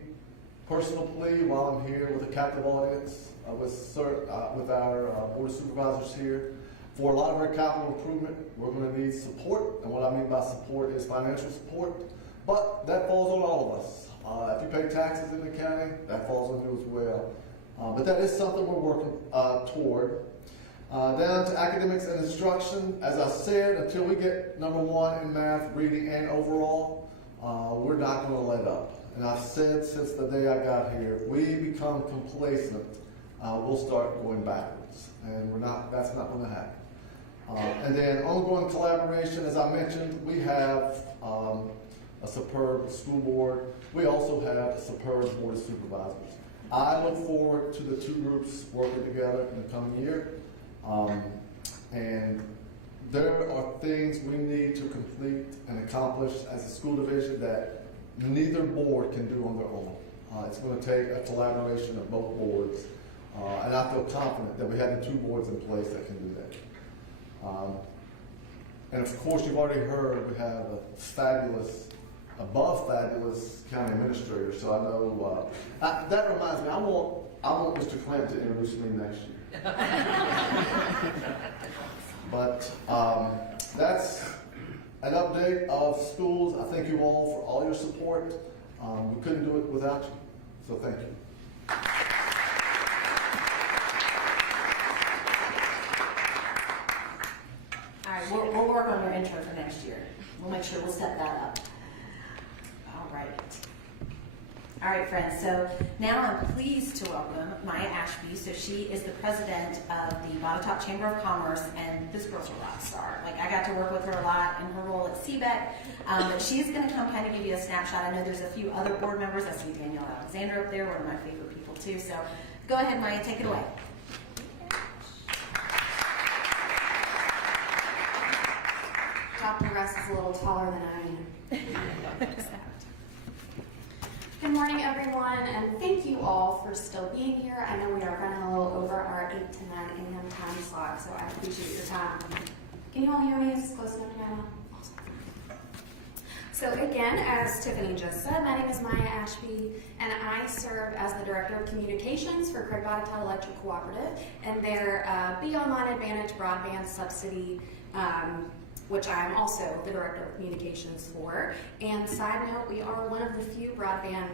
personal plea while I'm here with a captive audience, with our Board of Supervisors here. For a lot of our capital improvement, we're going to need support, and what I mean by support is financial support, but that falls on all of us. If you pay taxes in the county, that falls on you as well. But that is something we're working toward. Down to academics and instruction, as I said, until we get number one in math, reading, and overall, we're not going to let up. And I've said since the day I got here, we become complacent, we'll start going backwards, and that's not going to happen. And then ongoing collaboration, as I mentioned, we have a superb school board. We also have a superb board of supervisors. I look forward to the two groups working together in the coming year. And there are things we need to complete and accomplish as a school division that neither board can do on their own. It's going to take a collaboration of both boards, and I feel confident that we have the two boards in place that can do that. And of course, you've already heard we have a fabulous, above fabulous county administrator. So I know that reminds me. I want Mr. Clem to introduce me next year. But that's an update of schools. I thank you all for all your support. We couldn't do it without you, so thank you. All right, we'll work on your intro for next year. We'll make sure we'll set that up. All right. All right, friends, so now I'm pleased to welcome Maya Ashby. So she is the president of the Botetourt Chamber of Commerce, and this girl's a rock star. Like, I got to work with her a lot in her role at CBEC, but she's going to come kind of give you a snapshot. I know there's a few other board members. I see Danielle Alexander up there, one of my favorite people too. So go ahead, Maya, take it away. Dr. Russ is a little taller than I am. Good morning, everyone, and thank you all for still being here. I know we are running a little over our 8 to 9 a.m. time slot, so I appreciate your time. Can you all hear me? Is this close enough now? Awesome. So again, as Tiffany just said, my name is Maya Ashby, and I serve as the Director of Communications for Craig Botetourt Electric Cooperative and their Be Online Advantage broadband subsidy, which I am also the Director of Communications for. And side note, we are one of the few broadband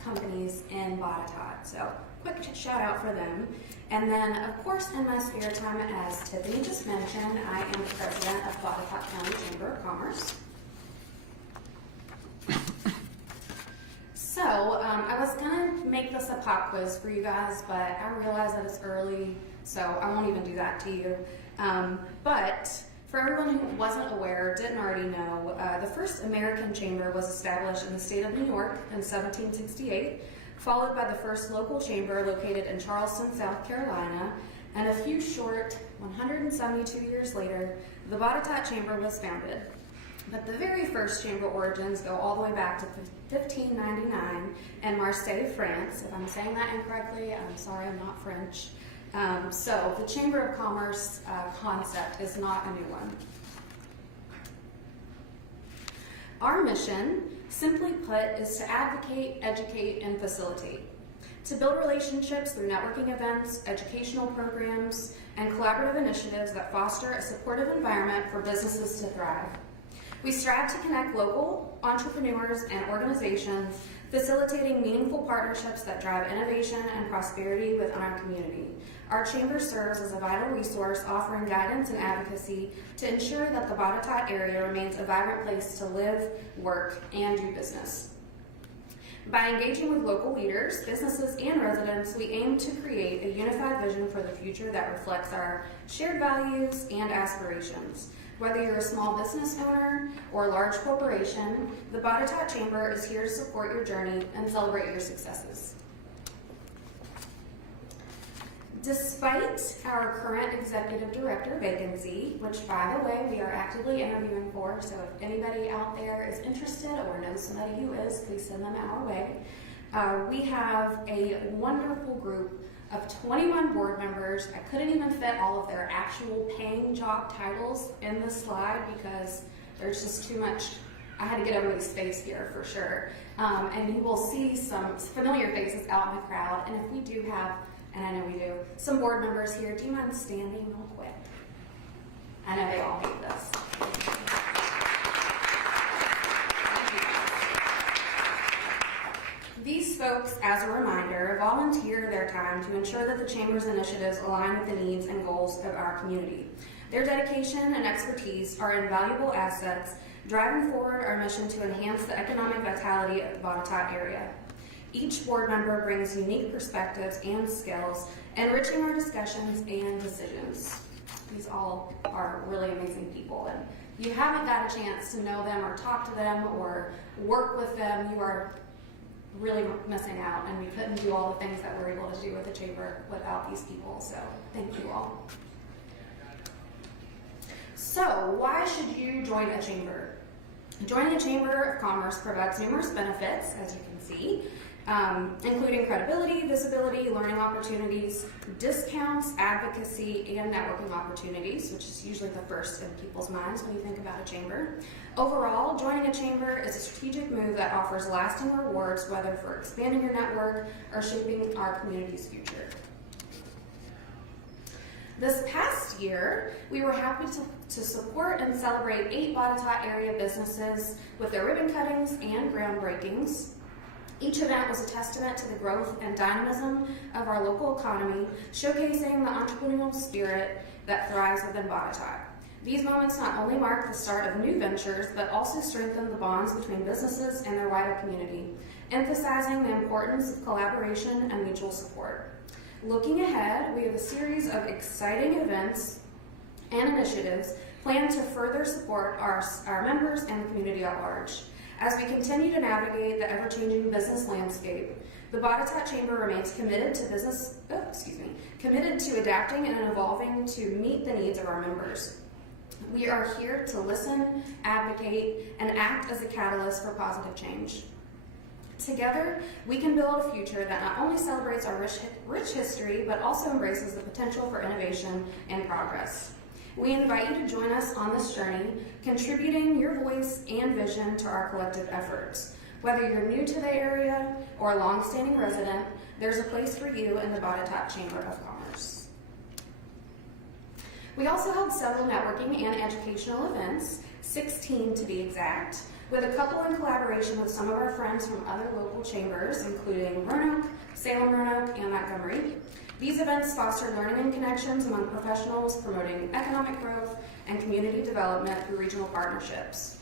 companies in Botetourt. So quick shout out for them. And then, of course, in my spare time, as Tiffany just mentioned, I am the president of Botetourt County Chamber of Commerce. So I was gonna make this a pop quiz for you guys, but I realize that it's early, so I won't even do that to you. But for everyone who wasn't aware, didn't already know, the first American chamber was established in the state of New York in 1768, followed by the first local chamber located in Charleston, South Carolina, and a few short 172 years later, the Botetourt Chamber was founded. But the very first chamber origins go all the way back to 1599 in Marseille, France. If I'm saying that incorrectly, I'm sorry, I'm not French. So the Chamber of Commerce concept is not a new one. Our mission, simply put, is to advocate, educate, and facilitate. To build relationships through networking events, educational programs, and collaborative initiatives that foster a supportive environment for businesses to thrive. We strive to connect local entrepreneurs and organizations, facilitating meaningful partnerships that drive innovation and prosperity within our community. Our chamber serves as a vital resource, offering guidance and advocacy to ensure that the Botetourt area remains a vibrant place to live, work, and do business. By engaging with local leaders, businesses, and residents, we aim to create a unified vision for the future that reflects our shared values and aspirations. Whether you're a small business owner or a large corporation, the Botetourt Chamber is here to support your journey and celebrate your successes. Despite our current executive director vacancy, which by the way, we are actively interviewing for, so if anybody out there is interested or knows somebody who is, please send them our way. We have a wonderful group of 21 board members. I couldn't even fit all of their actual paying job titles in the slide because there's just too much. I had to get everybody's face here for sure. And you will see some familiar faces out in the crowd. And if we do have, and I know we do, some board members here, do you mind standing real quick? I know they all hate this. These folks, as a reminder, volunteer their time to ensure that the Chamber's initiatives align with the needs and goals of our community. Their dedication and expertise are invaluable assets, driving forward our mission to enhance the economic vitality of the Botetourt area. Each board member brings unique perspectives and skills, enriching our discussions and decisions. These all are really amazing people, and if you haven't got a chance to know them or talk to them or work with them, you are really missing out, and we couldn't do all the things that we're able to do with the Chamber without these people, so thank you all. So, why should you join a chamber? Joining a Chamber of Commerce provides numerous benefits, as you can see, including credibility, visibility, learning opportunities, discounts, advocacy, and networking opportunities, which is usually the first in people's minds when you think about a chamber. Overall, joining a chamber is a strategic move that offers lasting rewards, whether for expanding your network or shaping our community's future. This past year, we were happy to support and celebrate 8 Botetourt area businesses with their ribbon cuttings and groundbreakings. Each event was a testament to the growth and dynamism of our local economy, showcasing the entrepreneurial spirit that thrives within Botetourt. These moments not only mark the start of new ventures, but also strengthen the bonds between businesses and their wider community, emphasizing the importance of collaboration and mutual support. Looking ahead, we have a series of exciting events and initiatives planned to further support our members and the community at large. As we continue to navigate the ever-changing business landscape, the Botetourt Chamber remains committed to adapting and evolving to meet the needs of our members. We are here to listen, advocate, and act as a catalyst for positive change. Together, we can build a future that not only celebrates our rich history, but also embraces the potential for innovation and progress. We invite you to join us on this journey, contributing your voice and vision to our collective efforts. Whether you're new to the area or a long-standing resident, there's a place for you in the Botetourt Chamber of Commerce. We also held several networking and educational events, 16 to be exact, with a couple in collaboration with some of our friends from other local chambers, including Roanoke, Salem Roanoke, and Montgomery. These events foster learning and connections among professionals, promoting economic growth and community development through regional partnerships.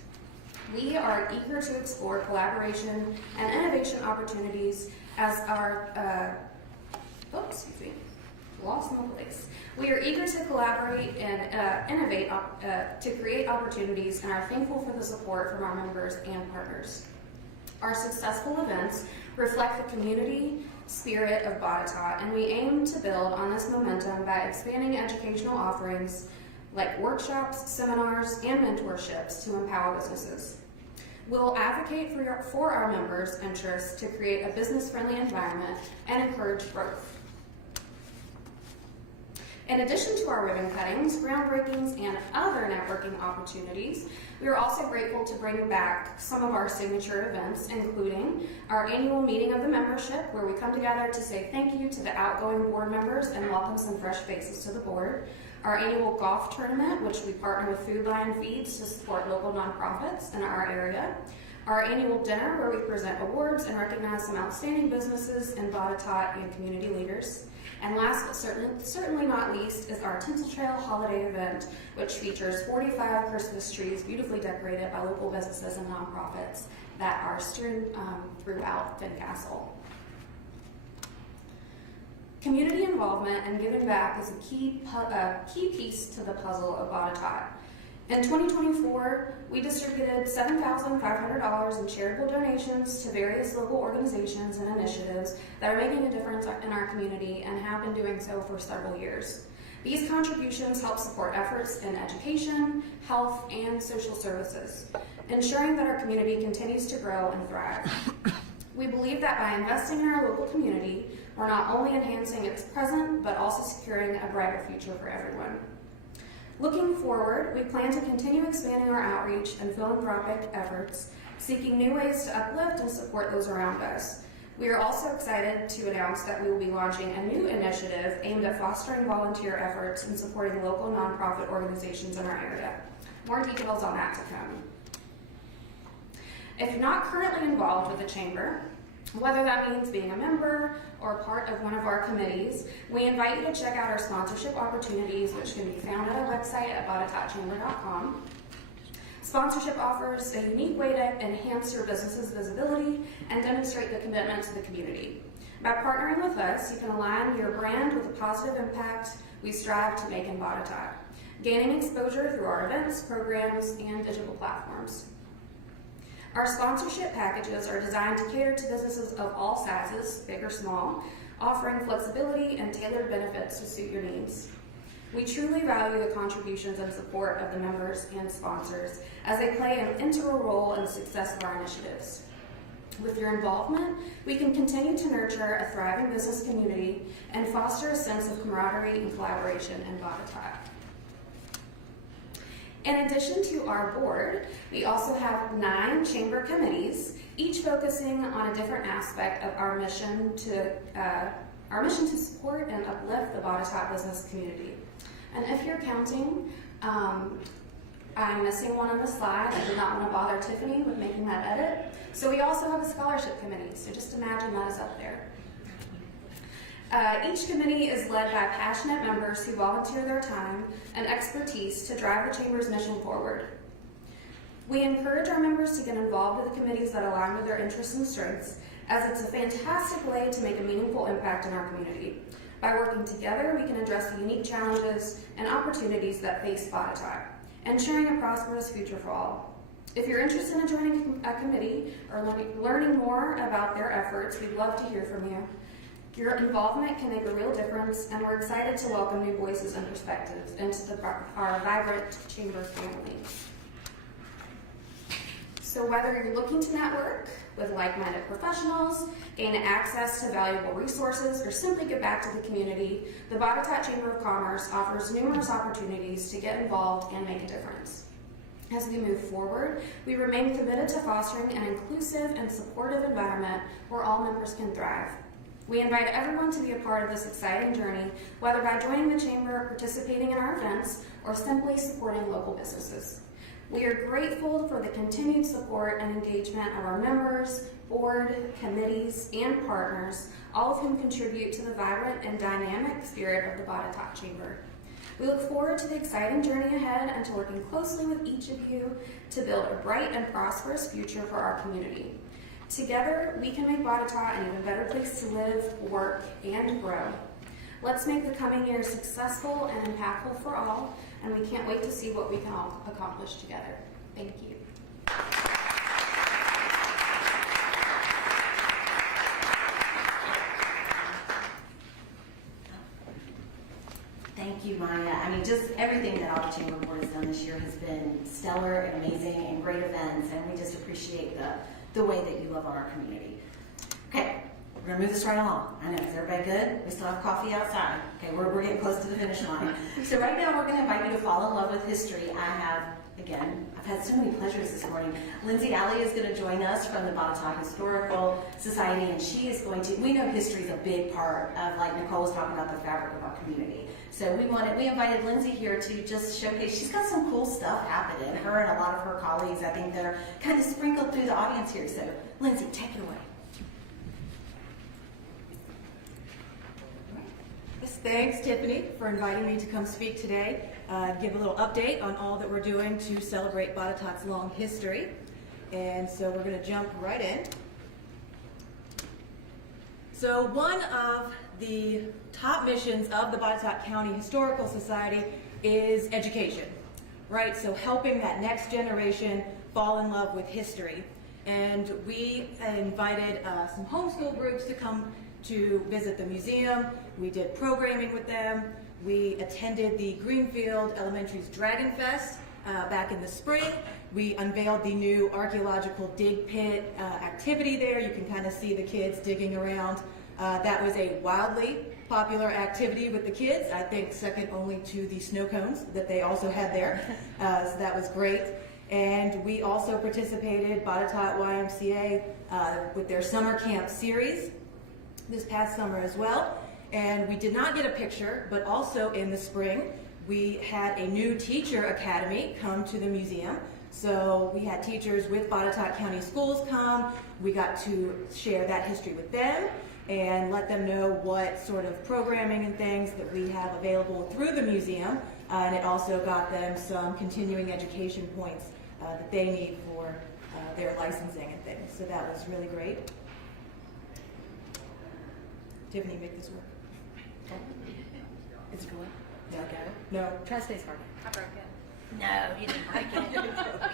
We are eager to explore collaboration and innovation opportunities as our, lost my place. We are eager to collaborate and innovate to create opportunities, and are thankful for the support from our members and partners. Our successful events reflect the community spirit of Botetourt, and we aim to build on this momentum by expanding educational offerings like workshops, seminars, and mentorships to empower businesses. We'll advocate for our members' interests to create a business-friendly environment and encourage growth. In addition to our ribbon cuttings, groundbreakings, and other networking opportunities, we are also grateful to bring back some of our signature events, including our annual meeting of the membership, where we come together to say thank you to the outgoing board members and welcome some fresh faces to the board. Our annual golf tournament, which we partner with Food Lion Feeds to support local nonprofits in our area. Our annual dinner, where we present awards and recognize some outstanding businesses in Botetourt and community leaders. And last but certainly not least is our Tinsel Trail holiday event, which features 45 Christmas trees beautifully decorated by local businesses and nonprofits that are strewn throughout Fincastle. Community involvement and giving back is a key piece to the puzzle of Botetourt. In 2024, we distributed $7,500 in charitable donations to various local organizations and initiatives that are making a difference in our community and have been doing so for several years. These contributions help support efforts in education, health, and social services, ensuring that our community continues to grow and thrive. We believe that by investing in our local community, We're not only enhancing its present, but also securing a brighter future for everyone. Looking forward, we plan to continue expanding our outreach and philanthropic efforts, seeking new ways to uplift and support those around us. We are also excited to announce that we will be launching a new initiative aimed at fostering volunteer efforts and supporting local nonprofit organizations in our area. More details on that to come. If you're not currently involved with the Chamber, whether that means being a member or part of one of our committees, we invite you to check out our sponsorship opportunities, which can be found at our website at botetourtchamber.com. Sponsorship offers a unique way to enhance your business's visibility and demonstrate the commitment to the community. By partnering with us, you can align your brand with the positive impact we strive to make in Botetourt, gaining exposure through our events, programs, and digital platforms. Our sponsorship packages are designed to cater to businesses of all sizes, big or small, offering flexibility and tailored benefits to suit your needs. We truly value the contributions and support of the members and sponsors as they play an integral role in the success of our initiatives. With your involvement, we can continue to nurture a thriving business community and foster a sense of camaraderie and collaboration in Botetourt. In addition to our board, we also have 9 chamber committees, each focusing on a different aspect of our mission to support and uplift the Botetourt business community. And if you're counting, I'm missing one on the slide. I did not want to bother Tiffany with making that edit. So we also have a scholarship committee, so just imagine that is up there. Each committee is led by passionate members who volunteer their time and expertise to drive the Chamber's mission forward. We encourage our members to get involved with the committees that align with their interests and strengths, as it's a fantastic way to make a meaningful impact in our community. By working together, we can address the unique challenges and opportunities that face Botetourt, ensuring a prosperous future for all. If you're interested in joining a committee or learning more about their efforts, we'd love to hear from you. Your involvement can make a real difference, and we're excited to welcome new voices and perspectives into our vibrant chamber family. So whether you're looking to network with like-minded professionals, gain access to valuable resources, or simply give back to the community, the Botetourt Chamber of Commerce offers numerous opportunities to get involved and make a difference. As we move forward, we remain committed to fostering an inclusive and supportive environment where all members can thrive. We invite everyone to be a part of this exciting journey, whether by joining the Chamber, participating in our events, or simply supporting local businesses. We are grateful for the continued support and engagement of our members, board, committees, and partners, all of whom contribute to the vibrant and dynamic spirit of the Botetourt Chamber. We look forward to the exciting journey ahead and to working closely with each of you to build a bright and prosperous future for our community. Together, we can make Botetourt an even better place to live, work, and grow. Let's make the coming years successful and impactful for all, and we can't wait to see what we can all accomplish together. Thank you. Thank you, Maya. I mean, just everything that our Chamber Board has done this year has been stellar and amazing and great events, and we just appreciate the way that you love on our community. Okay, we're gonna move this right along. I know, is everybody good? We still have coffee outside. Okay, we're getting close to the finish line. So right now, we're gonna invite you to fall in love with history. I've had so many pleasures this morning. Lindsay Alley is gonna join us from the Botetourt Historical Society, and she is going to, we know history is a big part of, like Nicole was talking about, the fabric of our community. So we invited Lindsay here to just showcase, she's got some cool stuff happening. Her and a lot of her colleagues, I think, that are kind of sprinkled through the audience here. So Lindsay, take it away. Yes, thanks, Tiffany, for inviting me to come speak today, give a little update on all that we're doing to celebrate Botetourt's long history. And so we're going to jump right in. So one of the top missions of the Botetourt County Historical Society is education, right? So helping that next generation fall in love with history. And we invited some homeschool groups to come to visit the museum. We did programming with them. We attended the Greenfield Elementary's Dragon Fest back in the spring. We unveiled the new archaeological dig pit activity there. You can kind of see the kids digging around That was a wildly popular activity with the kids. I think second only to the snow cones that they also had there. So that was great. And we also participated, Botetourt YMCA, with their summer camp series this past summer as well. And we did not get a picture, but also in the spring, we had a new teacher academy come to the museum. So we had teachers with Botetourt County Schools come. We got to share that history with them and let them know what sort of programming and things that we have available through the museum. And it also got them some continuing education points that they need for their licensing and things. So that was really great. Tiffany, make this work. It's good. No, no. Try to stay smart. I broke it. No, you didn't break it.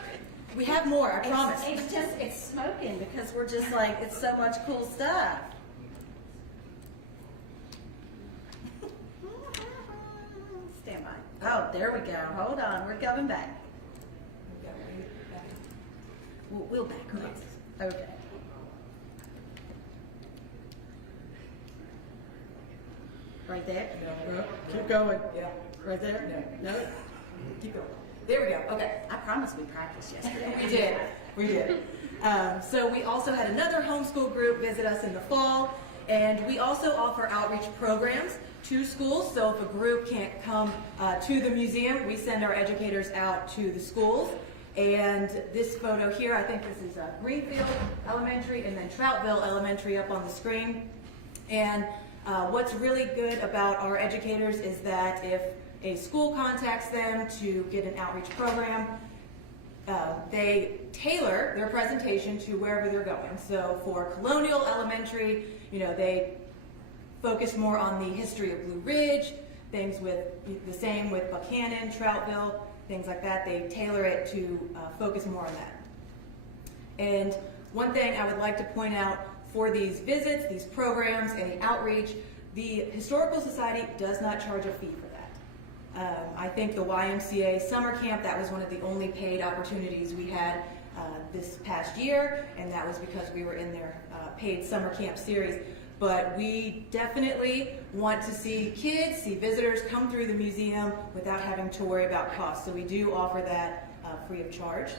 We have more, I promise. It's smoking because we're just like, it's so much cool stuff. Stand by. Oh, there we go. Hold on, we're coming back. We'll back up. Okay. Right there? No. Keep going. Yeah. Right there? No. No. Keep going. There we go. Okay. I promise we practiced yesterday. We did. We did. So we also had another homeschool group visit us in the fall, and we also offer outreach programs to schools. So if a group can't come to the museum, we send our educators out to the schools. And this photo here, I think this is Greenfield Elementary and then Troutville Elementary up on the screen. And what's really good about our educators is that if a school contacts them to get an outreach program, they tailor their presentation to wherever they're going. So for Colonial Elementary, they focus more on the history of Blue Ridge, things with the same with Buchanan, Troutville, things like that. They tailor it to focus more on that. And one thing I would like to point out for these visits, these programs, and the outreach, the Historical Society does not charge a fee for that. I think the YMCA summer camp, that was one of the only paid opportunities we had this past year, and that was because we were in their paid summer camp series. But we definitely want to see kids, see visitors come through the museum without having to worry about cost. So we do offer that free of charge.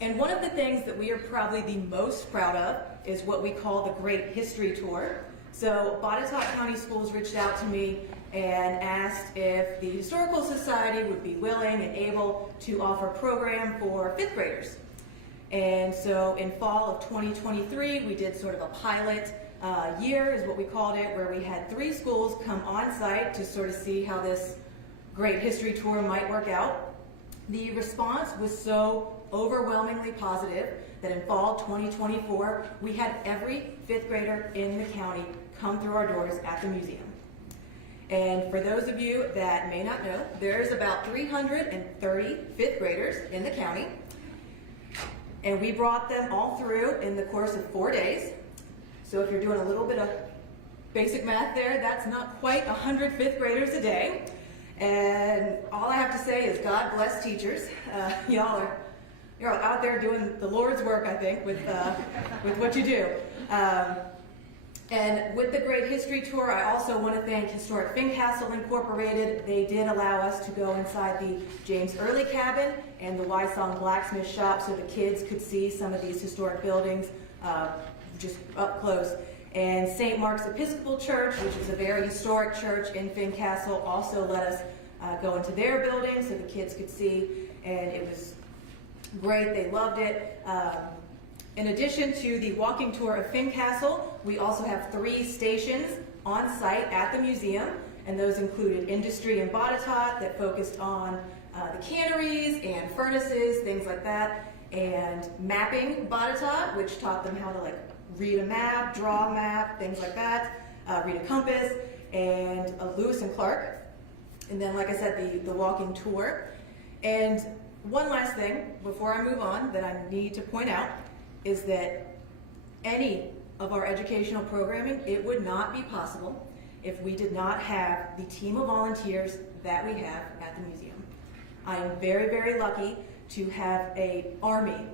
And one of the things that we are probably the most proud of is what we call the Great History Tour. So Botetourt County Schools reached out to me and asked if the Historical Society would be willing and able to offer a program for 5th graders. And so in fall of 2023, we did sort of a pilot year, is what we called it, where we had 3 schools come on site to sort of see how this Great History Tour might work out. The response was so overwhelmingly positive that in fall 2024, we had every 5th grader in the county come through our doors at the museum. And for those of you that may not know, there's about 330 5th graders in the county. And we brought them all through in the course of 4 days. So if you're doing a little bit of basic math there, that's not quite 100 5th graders a day. And all I have to say is God bless teachers. You're out there doing the Lord's work, I think, with what you do. And with the Great History Tour, I also want to thank Historic Fincastle Incorporated. They did allow us to go inside the James Early Cabin and the Wysong Blacksmith Shop so the kids could see some of these historic buildings just up close. And St. Mark's Episcopal Church, which is a very historic church in Fincastle, also let us go into their building so the kids could see, and it was great. They loved it. In addition to the walking tour of Fincastle, we also have 3 stations on site at the museum, and those included industry and Botetourt that focused on the canneries and furnaces, things like that, and mapping Botetourt, which taught them how to read a map, draw a map, things like that, read a compass, and Lewis and Clark. And then, like I said, the walking tour. And one last thing before I move on that I need to point out is that any of our educational programming, it would not be possible if we did not have the team of volunteers that we have at the museum. I am very, very lucky to have an army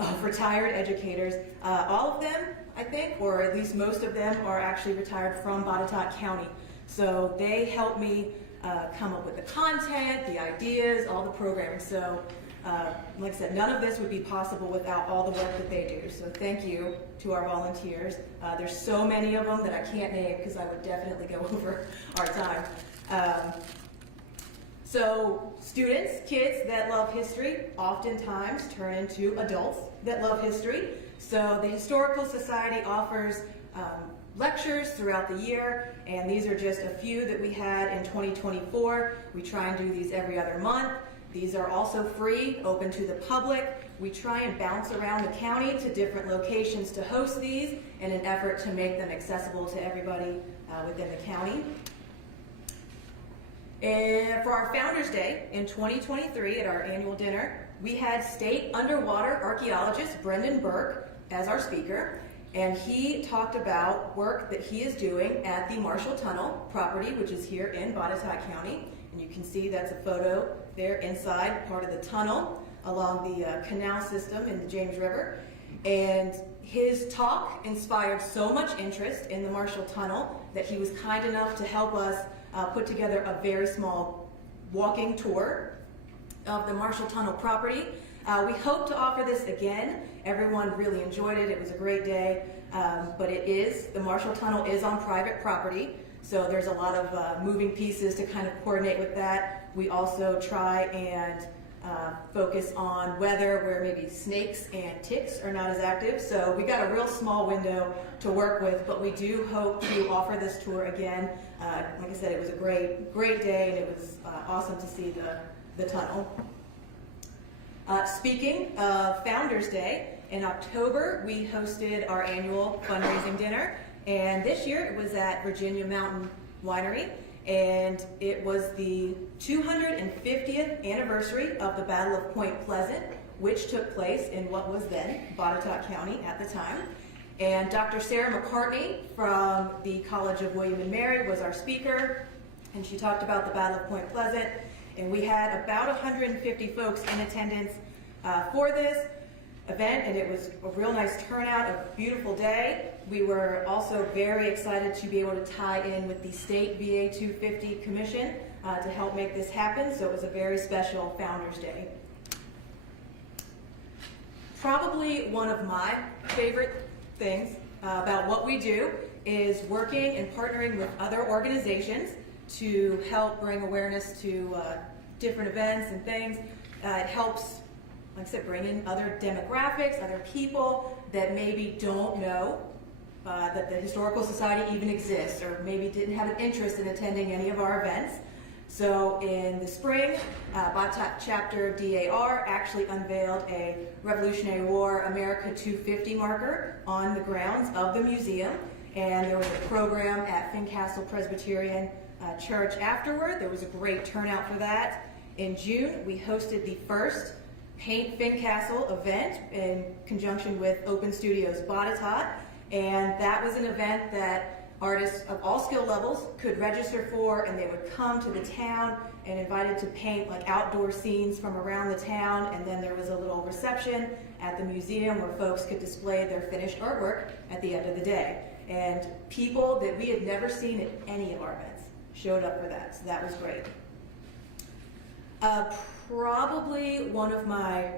of retired educators. All of them I think, or at least most of them are actually retired from Botetourt County. So they help me come up with the content, the ideas, all the programming. So like I said, none of this would be possible without all the work that they do. So thank you to our volunteers. There's so many of them that I can't name because I would definitely go over our time. So students, kids that love history oftentimes turn into adults that love history. So the Historical Society offers lectures throughout the year, and these are just a few that we had in 2024. We try and do these every other month. These are also free, open to the public. We try and bounce around the county to different locations to host these in an effort to make them accessible to everybody within the county. And for our Founders Day in 2023 at our annual dinner, we had state underwater archaeologist Brendan Burke as our speaker, and he talked about work that he is doing at the Marshall Tunnel property, which is here in Botetourt County. And you can see that's a photo there inside part of the tunnel along the canal system in the James River. And his talk inspired so much interest in the Marshall Tunnel that he was kind enough to help us put together a very small walking tour of the Marshall Tunnel property. We hope to offer this again. Everyone really enjoyed it. It was a great day. But the Marshall Tunnel is on private property, so there's a lot of moving pieces to kind of coordinate with that. We also try and focus on weather where maybe snakes and ticks are not as active. So we got a real small window to work with, but we do hope to offer this tour again. Like I said, it was a great day, and it was awesome to see the tunnel. Speaking of Founders Day, in October we hosted our annual fundraising dinner, and this year it was at Virginia Mountain Winery, and it was the 250th anniversary of the Battle of Point Pleasant, which took place in what was then Botetourt County at the time. And Dr. Sarah McCartney from the College of William and Mary was our speaker, and she talked about the Battle of Point Pleasant. And we had about 150 folks in attendance for this event, and it was a real nice turnout, a beautiful day. We were also very excited to be able to tie in with the state VA 250 Commission to help make this happen, so it was a very special Founders Day. Probably one of my favorite things about what we do is working and partnering with other organizations to help bring awareness to different events and things. It helps, like I said, bring in other demographics, other people that maybe don't know that the Historical Society even exists, or maybe didn't have an interest in attending any of our events. So in the spring, Botetourt Chapter DAR actually unveiled a Revolutionary War America 250 marker on the grounds of the museum, and there was a program at Fincastle Presbyterian Church afterward. There was a great turnout for that. In June, we hosted the first Paint Fincastle event in conjunction with Open Studios Botetourt, and that was an event that artists of all skill levels could register for, and they would come to the town and invited to paint like outdoor scenes from around the town, and then there was a little reception at the museum where folks could display their finished artwork at the end of the day. And people that we had never seen at any of our events showed up for that, so that was great. Probably one of my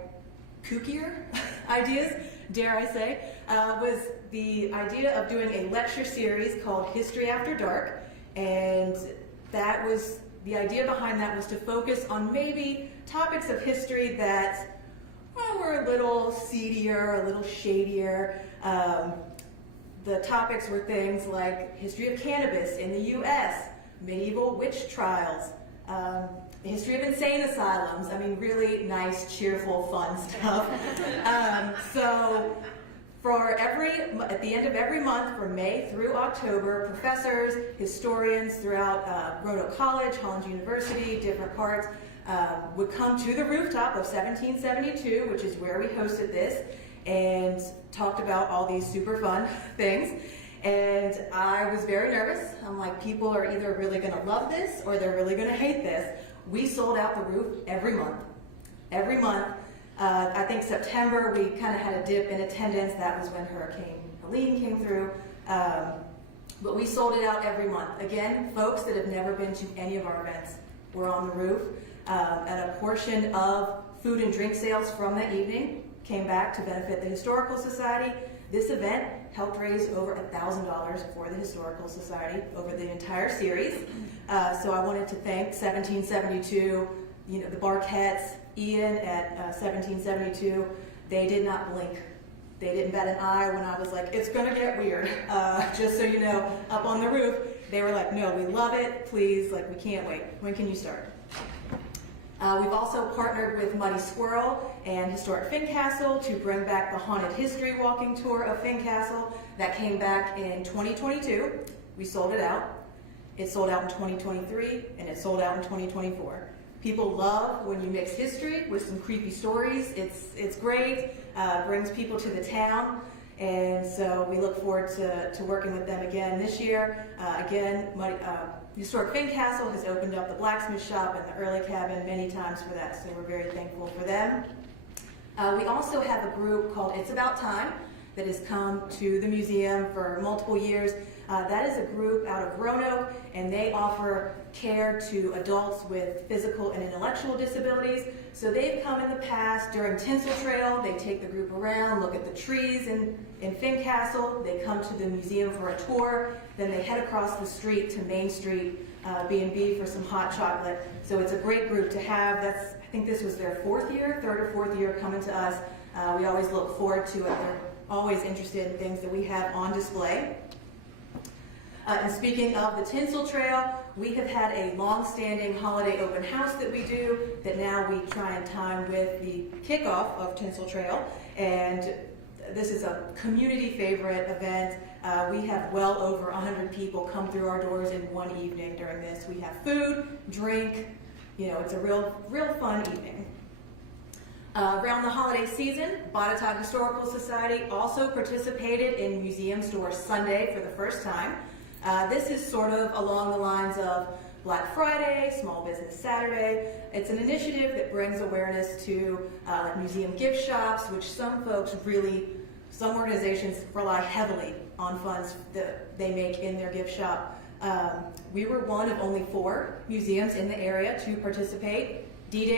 kookier ideas, dare I say, was the idea of doing a lecture series called History After Dark, and that was, the idea behind that was to focus on maybe topics of history that were a little seedier, a little shadier. The topics were things like history of cannabis in the U.S., medieval witch trials, the history of insane asylums. I mean, really nice, cheerful, fun stuff. So at the end of every month, from May through October, professors, historians throughout Roanoke College, Holland University, different parts, would come to the rooftop of 1772, which is where we hosted this, and talked about all these super fun things. And I was very nervous. I'm like, people are either really gonna love this or they're really gonna hate this. We sold out the roof every month. Every month. I think September we kind of had a dip in attendance. That was when Hurricane Helene came through. But we sold it out every month. Again, folks that have never been to any of our events were on the roof. And a portion of food and drink sales from that evening came back to benefit the Historical Society. This event helped raise over $1,000 for the Historical Society over the entire series. So I wanted to thank 1772, you know, the Barquettes, Ian at 1772. They did not blink. They didn't bat an eye when I was like, it's gonna get weird. Just so you know, up on the roof, they were like, no, we love it, please, like, we can't wait. When can you start? We've also partnered with Muddy Squirrel and Historic Fincastle to bring back the Haunted History Walking Tour of Fincastle. That came back in 2022. We sold it out. It sold out in 2023, and it sold out in 2024. People love when you mix history with some creepy stories. It's great, brings people to the town, and so we look forward to working with them again this year. Historic Fincastle has opened up the blacksmith shop and the early cabin many times for that, so we're very thankful for them. We also have a group called It's About Time that has come to the museum for multiple years. That is a group out of Roanoke, and they offer care to adults with physical and intellectual disabilities. So they've come in the past during Tinsel Trail. They take the group around, look at the trees in Fincastle. They come to the museum for a tour. Then they head across the street to Main Street B&B for some hot chocolate. So it's a great group to have. I think this was their third or fourth year coming to us. We always look forward to it. They're always interested in things that we have on display. And speaking of the Tinsel Trail, we have had a long-standing holiday open house that we do that now we try and time with the kickoff of Tinsel Trail. And this is a community favorite event. We have well over 100 people come through our doors in one evening during this. We have food, drink, you know, it's a real fun evening. Around the holiday season, Botetourt Historical Society also participated in Museum Store Sunday for the first time. This is sort of along the lines of Black Friday, Small Business Saturday. It's an initiative that brings awareness to museum gift shops, which some organizations rely heavily on funds that they make in their gift shop. We were one of only 4 museums in the area to participate. D-Day